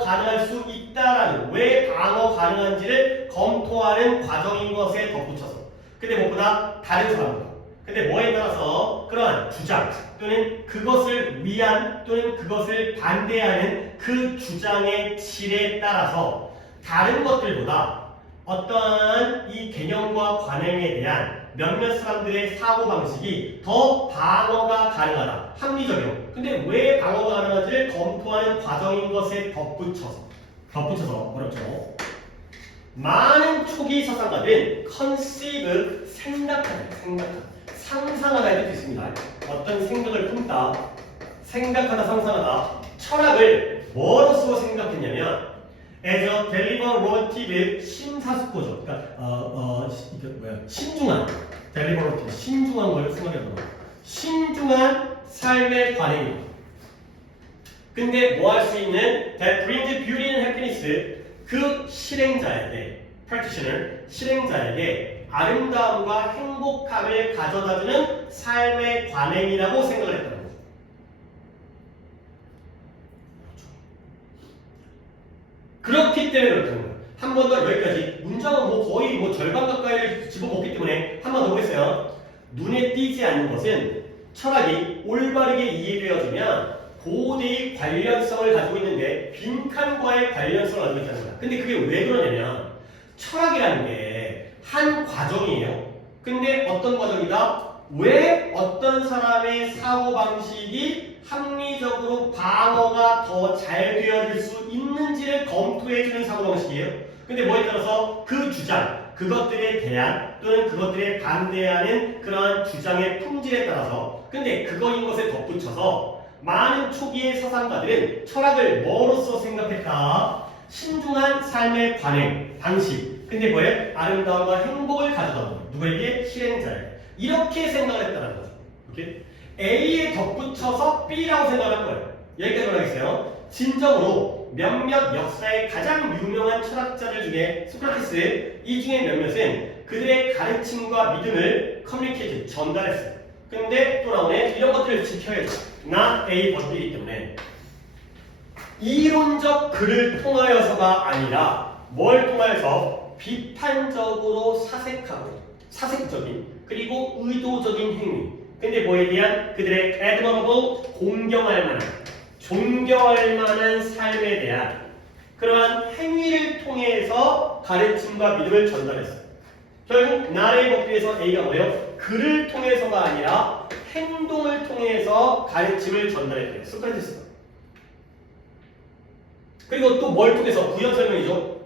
가능할 수 있다라는, 왜 방어 가능한지를 검토하는 과정인 것에 덧붙여서. 근데 무엇보다 다른 사람들. 근데 뭐에 따라서 그러한 주장 또는 그것을 위한 또는 그것을 반대하는 그 주장의 질에 따라서 다른 것들보다 어떠한 이 개념과 관행에 대한 몇몇 사람들의 사고방식이 더 방어가 가능하다. 합리적이요. 근데 왜 방어가 가능한지를 검토하는 과정인 것에 덧붙여서 어렵죠. 많은 초기 사상가들은 conceive, 상상하다의 뜻이 있습니다. 어떤 생각을 품다, 생각하다, 상상하다. 철학을 뭐로써 생각했냐면 as a deliberative 심사숙고죠. 그러니까 신중한 deliberative 신중한 걸 생각해보는 신중한 삶의 관행이에요. 근데 뭐 할 수 있는 that brings beauty and happiness 그 실행자에게 practitioner 실행자에게 아름다움과 행복함을 가져다주는 삶의 관행이라고 생각을 했다는 거죠. 그렇기 때문에 그렇다는 거예요. 한 번 더 여기까지. 문장은 거의 절반 가까이를 집어먹기 때문에 한 번 더 보겠어요. 눈에 띄지 않는 것은 철학이 올바르게 이해되어지면 고대의 관련성을 가지고 있는데 빈칸과의 관련성을 가지고 있다는 거야. 근데 그게 왜 그러냐면 철학이라는 게 한 과정이에요. 근데 어떤 과정이다? 왜 어떤 사람의 사고방식이 합리적으로 방어가 더 잘 되어질 수 있는지를 검토해주는 사고방식이에요. 근데 뭐에 따라서 그 주장, 그것들에 대한 또는 그것들에 반대하는 그러한 주장의 품질에 따라서 근데 그거인 것에 덧붙여서 많은 초기의 사상가들은 철학을 뭐로써 생각했다? 신중한 삶의 관행, 방식. 근데 뭐예요? 아름다움과 행복을 가져다 오는 누구에게? 실행자에게. 이렇게 생각을 했다는 거죠. 오케이? A에 덧붙여서 B라고 생각할 거예요. 여기까지 올라가겠어요. 진정으로 몇몇 역사의 가장 유명한 철학자들 중에 소크라테스 이 중에 몇몇은 그들의 가르침과 믿음을 커뮤니케이트, 전달했어요. 근데 또 나오네. 이런 것들을 지켜야죠. 나 A 버티기 때문에 이론적 글을 통하여서가 아니라 뭘 통하여서 비판적으로 사색적인 그리고 의도적인 행위. 근데 뭐에 대한 그들의 admirable 공경할 만한 존경할 만한 삶에 대한 그러한 행위를 통해서 가르침과 믿음을 전달했어요. 결국 나를 먹기 위해서 A가 뭐예요? 글을 통해서가 아니라 행동을 통해서 가르침을 전달했대요. 소크라테스가. 그리고 또 뭘 통해서? 부연 설명이죠.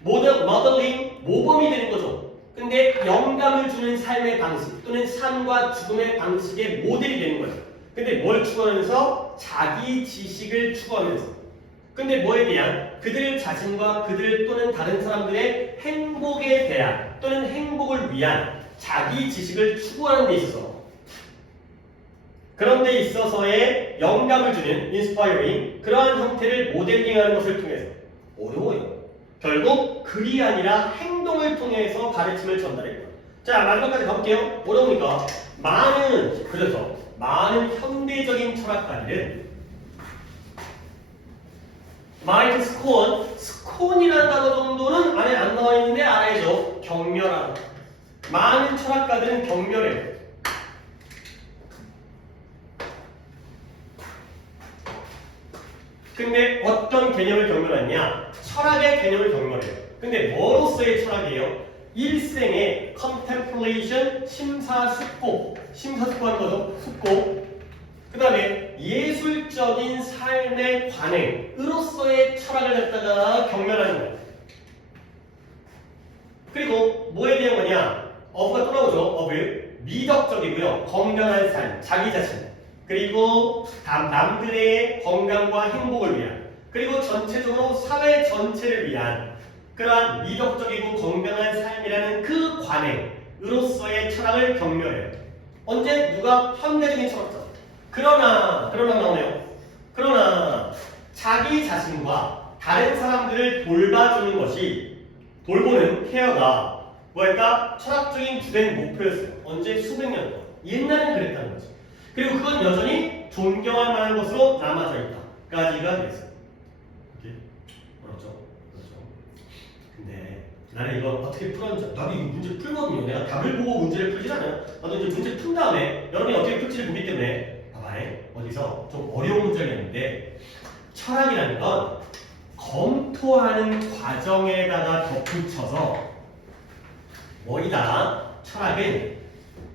모델링, 모범이 되는 거죠. 근데 영감을 주는 삶의 방식 또는 삶과 죽음의 방식의 모델이 되는 거예요. 근데 뭘 추구하면서? 자기 지식을 추구하면서. 근데 뭐에 대한? 그들 자신과 그들 또는 다른 사람들의 행복에 대한 또는 행복을 위한 자기 지식을 추구하는 데 있어서 그런 데 있어서의 영감을 주는 inspiring 그러한 형태를 모델링하는 것을 통해서 어려워요. 결국 글이 아니라 행동을 통해서 가르침을 전달해요. 자, 마지막까지 가볼게요. 어려우니까 많은 현대적인 철학가들은 마이클 스콘이라는 단어 정도는 안에 안 나와 있는데 알아야죠. 경멸하다. 많은 철학가들은 경멸해요. 근데 어떤 개념을 경멸하냐? 철학의 개념을 경멸해요. 근데 뭐로서의 철학이에요? 일생의 contemplation, 심사숙고하는 거죠. 숙고. 그 다음에 예술적인 삶의 관행으로서의 철학을 갖다가 경멸하는 거예요. 그리고 뭐에 대한 거냐? 어부가 또 나오죠. 어부. 미덕적이고요. 건강한 삶, 자기 자신. 그리고 남들의 건강과 행복을 위한. 그리고 전체적으로 사회 전체를 위한 그러한 미덕적이고 건강한 삶이라는 그 관행으로서의 철학을 경멸해요. 언제? 누가? 현대적인 철학자. 그러나 나오네요. 그러나 자기 자신과 다른 사람들을 돌봐주는 것이 돌보는 케어가 뭐랄까? 철학적인 주된 목표였어요. 언제? 수백 년 동안. 옛날에는 그랬다는 거죠. 그리고 그건 여전히 존경할 만한 것으로 남아져 있다까지가 됐어요. 이렇게 어렵죠? 그렇죠. 근데 나는 이걸 어떻게 풀었는지 나도 이 문제 풀거든요. 내가 답을 보고 문제를 풀지 않아요. 나도 이제 문제 푼 다음에 여러분이 어떻게 풀지를 보기 때문에 봐봐. 어디서 좀 어려운 문제가 있는데 철학이라는 건 검토하는 과정에다가 덧붙여서 뭐이다? 철학은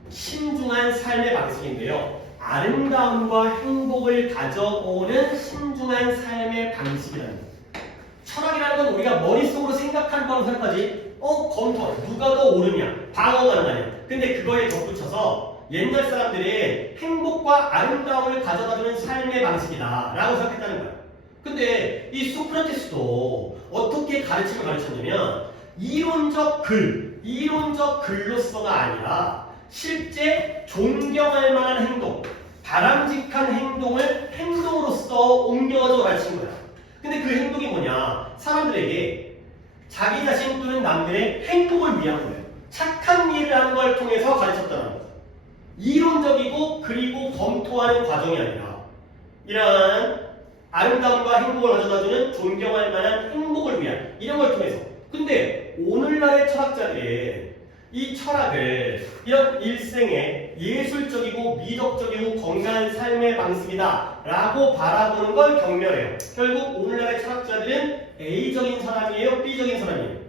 신중한 삶의 방식인데요. 아름다움과 행복을 가져오는 신중한 삶의 방식이라는 거예요. 철학이라는 건 우리가 머릿속으로 생각하는 거로 생각하지 검토, 누가 더 옳으냐, 방어가 아니야. 근데 그거에 덧붙여서 옛날 사람들이 행복과 아름다움을 가져다주는 삶의 방식이다 라고 생각했다는 거야. 근데 이 소크라테스도 어떻게 가르침을 가르쳤냐면 이론적 글로서가 아니라 실제 존경할 만한 행동, 바람직한 행동을 행동으로서 옮겨가지고 가르친 거야. 근데 그 행동이 뭐냐? 사람들에게 자기 자신 또는 남들의 행복을 위한 거예요. 착한 일을 하는 걸 통해서 가르쳤다는 거죠. 이론적이고 그리고 검토하는 과정이 아니라 이러한 아름다움과 행복을 가져다주는 존경할 만한 행복을 위한 이런 걸 통해서. 근데 오늘날의 철학자들이 이 철학을 이런 일생의 예술적이고 미덕적이고 건강한 삶의 방식이다 라고 바라보는 걸 경멸해요. 결국 오늘날의 철학자들은 A적인 사람이에요? B적인 사람이에요?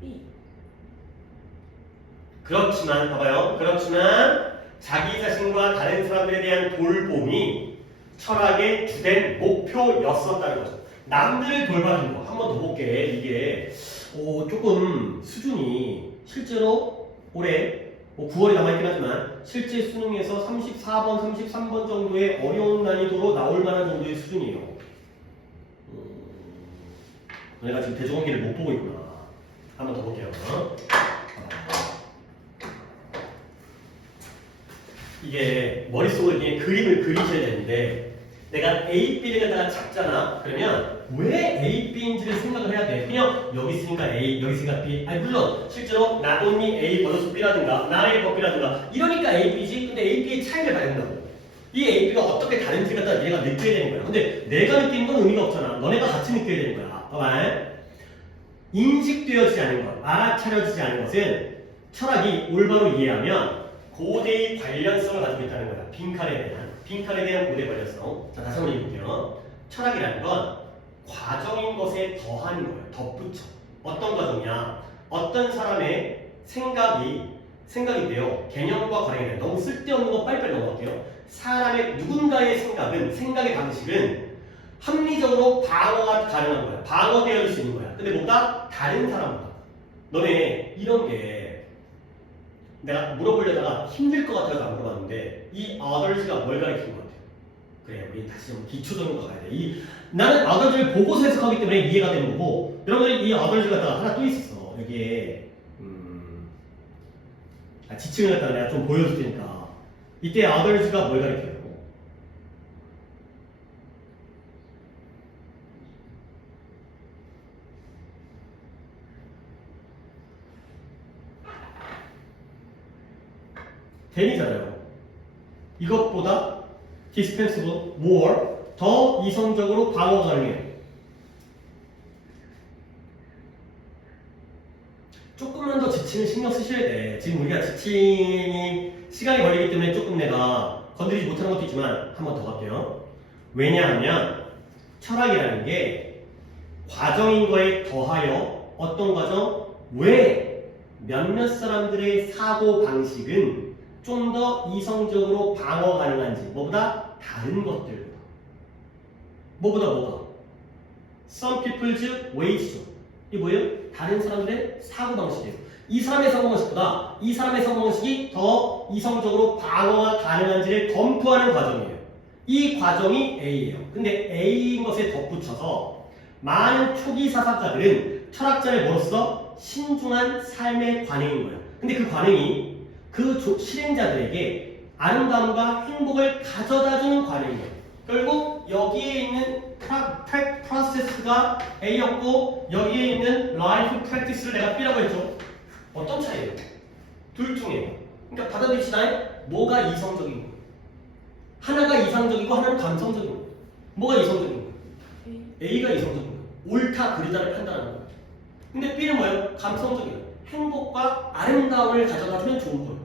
B. 그렇지만 봐봐요. 그렇지만 자기 자신과 다른 사람들에 대한 돌봄이 철학의 주된 목표였었다는 거죠. 남들을 돌봐주는 거. 한 번 더 볼게. 이게 조금 수준이 실제로 올해 9월이 남아있긴 하지만 실제 수능에서 34번, 33번 정도의 어려운 난이도로 나올 만한 정도의 수준이에요. 내가 지금 대조관계를 못 보고 있구나. 한 번 더 볼게요. 이게 머릿속으로 이게 그림을 그리셔야 되는데 내가 A, B를 갖다가 잡잖아. 그러면 왜 A, B인지를 생각을 해야 돼. 그냥 여기 있으니까 A, 여기 있으니까 B. 아니 물론 실제로 not only A 버sus B라든가 not A but B라든가 이러니까 A, B지. 근데 A, B의 차이를 봐야 된다고. 이 A, B가 어떻게 다른지 갖다 얘가 느껴야 되는 거야. 근데 내가 느끼는 건 의미가 없잖아. 너네가 같이 느껴야 되는 거야. 봐봐. 인식되어지지 않은 것, 알아차려지지 않은 것은 철학이 올바로 이해하면 고대의 관련성을 가지고 있다는 거야. 빈칸에 대한 고대 관련성. 자, 다시 한번 읽어볼게요. 철학이라는 건 과정인 것에 더하는 거예요. 덧붙여. 어떤 과정이야? 어떤 사람의 생각인데요. 개념과 관행에 너무 쓸데없는 거 빨리빨리 넘어갈게요. 사람의 누군가의 생각의 방식은 합리적으로 방어가 가능한 거야. 방어되어질 수 있는 거야. 근데 뭐보다 다른 사람보다. 너네 이런 게 내가 물어보려다가 힘들 것 같아서 안 물어봤는데 이 others가 뭘 가리키는 것 같아요? 그래, 우리 다시 좀 기초적인 거 가야 돼. 나는 others를 보고서 해석하기 때문에 이해가 되는 거고 여러분들이 이 others 갖다가 하나 또 있었어. 여기에 지층을 갖다가 내가 좀 보여줄 테니까 이때 others가 뭘 가리켜요? 된이잖아요. 이것보다 dispensable, more, 더 이성적으로 방어 가능해요. 조금만 더 지침을 신경 쓰셔야 돼. 지금 우리가 지침이 시간이 걸리기 때문에 조금 내가 건드리지 못하는 것도 있지만 한 번 더 할게요. 왜냐하면 철학이라는 게 과정인 거에 더하여 어떤 과정? 왜 몇몇 사람들의 사고 방식은 좀 더 이성적으로 방어 가능한지 뭐보다 다른 것들보다 뭐가? Some people's ways죠. 이게 뭐예요? 다른 사람들의 사고방식이에요. 이 사람의 사고방식보다 이 사람의 사고방식이 더 이성적으로 방어가 가능한지를 검토하는 과정이에요. 이 과정이 A예요. 근데 A인 것에 덧붙여서 많은 초기 사상가들은 철학자를 뭐로써 신중한 삶의 관행인 거예요. 근데 그 관행이 그 실행자들에게 아름다움과 행복을 가져다주는 관행이에요. 결국 여기에 있는 프로세스가 A였고 여기에 있는 라이프 프랙티스를 내가 B라고 했죠. 어떤 차이예요? 둘 중에 그러니까 받아들이시나요? 뭐가 이성적인 거예요? 하나가 이상적이고 하나는 감성적인 거예요. 뭐가 이성적인 거예요? A가 이성적인 거예요. 옳다 그르다를 판단하는 거예요. 근데 B는 뭐예요? 감성적이에요. 행복과 아름다움을 가져다주면 좋은 거예요.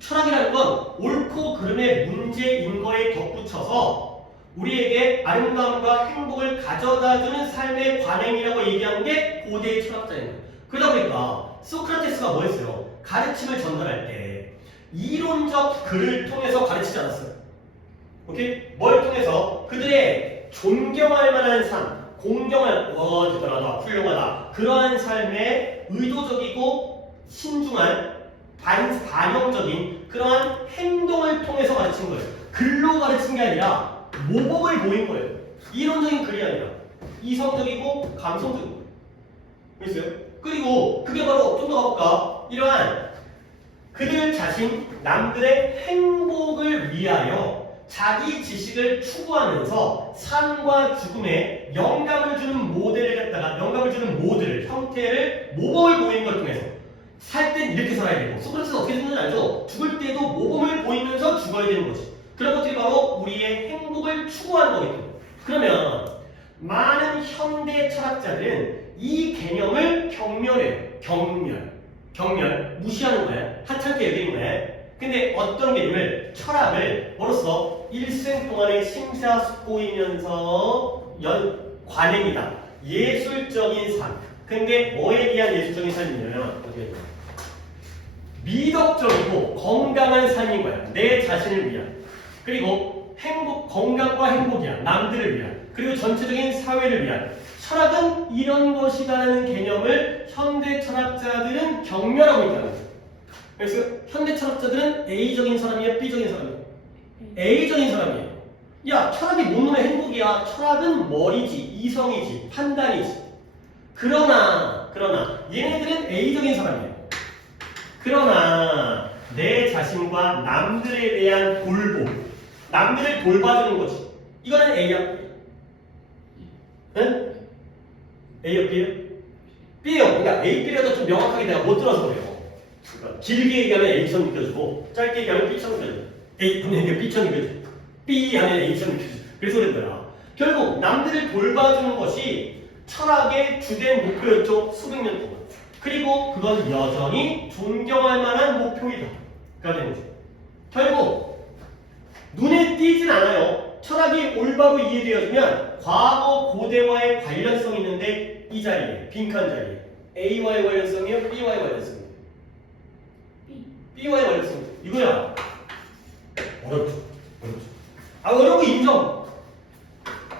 철학이라는 건 옳고 그름의 문제인 거에 덧붙여서 우리에게 아름다움과 행복을 가져다주는 삶의 관행이라고 얘기하는 게 고대의 철학자인 거예요. 그러다 보니까 소크라테스가 뭐 했어요? 가르침을 전달할 때 이론적 글을 통해서 가르치지 않았어요. 오케이? 뭘 통해서? 그들의 존경할 만한 삶, 공경할, 대단하다, 훌륭하다 그러한 삶에 의도적이고 신중한 반영적인 그러한 행동을 통해서 가르친 거예요. 글로 가르친 게 아니라 모범을 보인 거예요. 이론적인 글이 아니라 이성적이고 감성적인 거예요. 알겠어요? 그리고 그게 바로 좀 더 가볼까? 이러한 그들 자신 남들의 행복을 위하여 자기 지식을 추구하면서 삶과 죽음에 영감을 주는 모델을 갖다가 영감을 주는 모델 형태를 모범을 보이는 걸 통해서 살 땐 이렇게 살아야 되고 소크라테스는 어떻게 되는지 알죠? 죽을 때도 모범을 보이면서 죽어야 되는 거지. 그런 것들이 바로 우리의 행복을 추구하는 거기 때문에. 그러면 많은 현대 철학자들은 이 개념을 경멸해요. 경멸. 무시하는 거예요. 하찮게 여기는 거예요. 근데 어떤 개념을, 철학을 뭐로써 일생 동안의 심사숙고이면서 관행이다. 예술적인 삶. 근데 뭐에 대한 예술적인 삶이냐면 어떻게 해요? 미덕적이고 건강한 삶인 거야. 내 자신을 위한. 그리고 건강과 행복이야. 남들을 위한. 그리고 전체적인 사회를 위한. 철학은 이런 것이라는 개념을 현대 철학자들은 경멸하고 있다는 거죠. 그래서 현대 철학자들은 A적인 사람이야, B적인 사람이야? A적인 사람이에요. 야, 철학이 뭔 놈의 행복이야. 철학은 머리지, 이성이지, 판단이지. 그러나 얘네들은 A적인 사람이에요. 그러나 내 자신과 남들에 대한 돌봄, 남들을 돌봐주는 거지. 이거는 A야, B야? 응? A야, B야? B요. 그러니까 A, B라도 좀 명확하게 내가 못 들어서 그래요. 그러니까 길게 얘기하면 A처럼 느껴지고 짧게 얘기하면 B처럼 느껴져. A 하면 이게 B처럼 느껴져. B 하면 A처럼 느껴져. 그래서 그런 거야. 결국 남들을 돌봐주는 것이 철학의 주된 목표였죠. 수백 년 동안. 그리고 그건 여전히 존경할 만한 목표이다. 가 되는 거죠. 결국 눈에 띄진 않아요. 철학이 올바로 이해되어지면 과거 고대와의 관련성이 있는데 이 자리에, 빈칸 자리에 A와의 관련성이요? B와의 관련성이요? B와의 관련성. 이거야. 어렵죠. 어려운 거 인정.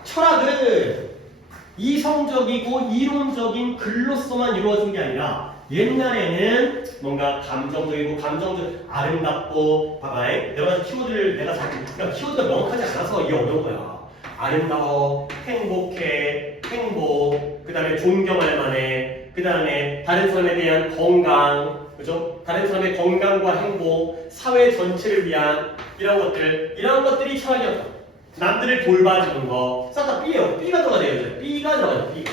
철학은 이성적이고 이론적인 글로서만 이루어진 게 아니라 옛날에는 뭔가 감정적이고 아름답고 봐봐. 내가 키워드를 그러니까 키워드가 명확하지 않아서 이게 어려운 거야. 아름다워, 행복해, 행복, 그 다음에 존경할 만해, 그 다음에 다른 사람에 대한 건강, 그죠? 다른 사람의 건강과 행복, 사회 전체를 위한 이런 것들이 철학이었다. 남들을 돌봐주는 거, 싹 다 B예요. B가 들어가야 돼요. B가 들어가요. B가.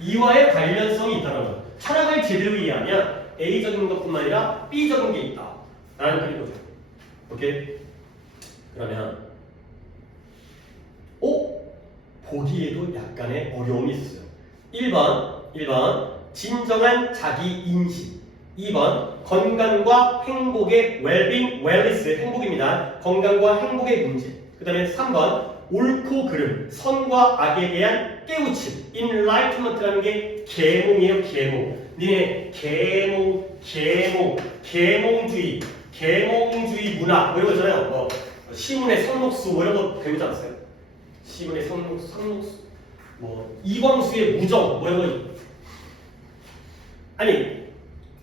이와의 관련성이 있다는 거. 철학을 제대로 이해하면 A적인 것뿐만 아니라 B적인 게 있다. 라는 그런 거죠. 오케이? 그러면 보기에도 약간의 어려움이 있어요. 1번 진정한 자기 인식. 2번 건강과 행복의 웰빙, 웰리스 행복입니다. 건강과 행복의 문제. 그 다음에 3번 옳고 그름, 선과 악에 대한 깨우침, enlightenment라는 게 계몽이에요. 계몽. 니네 계몽주의 문학 뭐 이런 거 있잖아요. 뭐 시문의 성록수 뭐 이런 거 배우지 않았어요? 시문의 성록수 뭐 이광수의 무정 뭐 이런 거 아니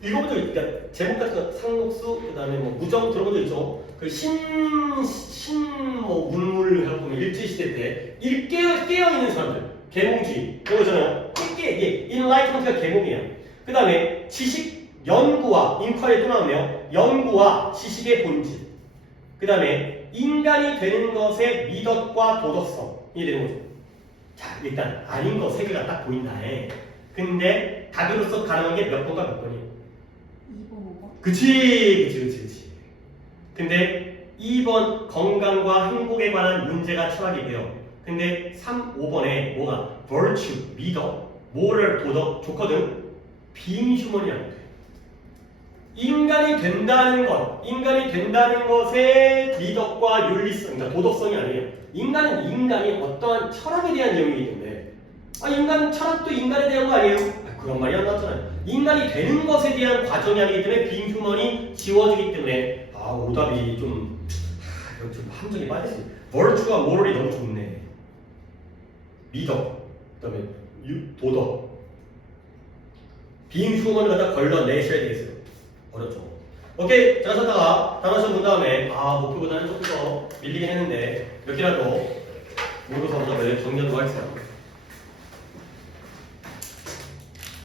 읽어본 적 그러니까 제목 같은 거 상록수 그다음에 뭐 무정 그런 것도 있죠. 그 뭐 문물 하고 보면 일제 시대 때 깨어 있는 사람들 계몽주의 그런 거잖아요. 이게 enlightenment가 계몽이야. 그다음에 지식 연구와 인과에 또 나오네요. 연구와 지식의 본질. 그다음에 인간이 되는 것의 미덕과 도덕성이 되는 거죠. 자 일단 아닌 거 세 개가 딱 보인다. 근데 답으로서 가능한 게 몇 번과 몇 번이에요? 2번, 5번. 그치. 근데 2번 건강과 행복에 관한 문제가 철학이고요. 근데 3, 5번에 뭐가? virtue, 미덕, moral, 도덕 좋거든. 빈휴먼이라는 거예요. 인간이 된다는 것의 미덕과 윤리성, 그러니까 도덕성이 아니에요. 인간은 인간이 어떠한 철학에 대한 내용이기 때문에 인간 철학도 인간에 대한 거 아니에요? 그런 말이 안 나왔잖아요. 인간이 되는 것에 대한 과정이 아니기 때문에 빈휴먼이 지워지기 때문에 오답이 좀 함정이 빠졌어요. virtue가 moral이 너무 좋네. 미덕, 그다음에 도덕, 빈휴먼을 갖다 걸러내셔야 되겠어요. 어렵죠. 오케이. 잘 썼다가 단어 시험 본 다음에 목표보다는 조금 더 밀리긴 했는데 몇 개라도 모의고사 정답을 정리하도록 하겠습니다.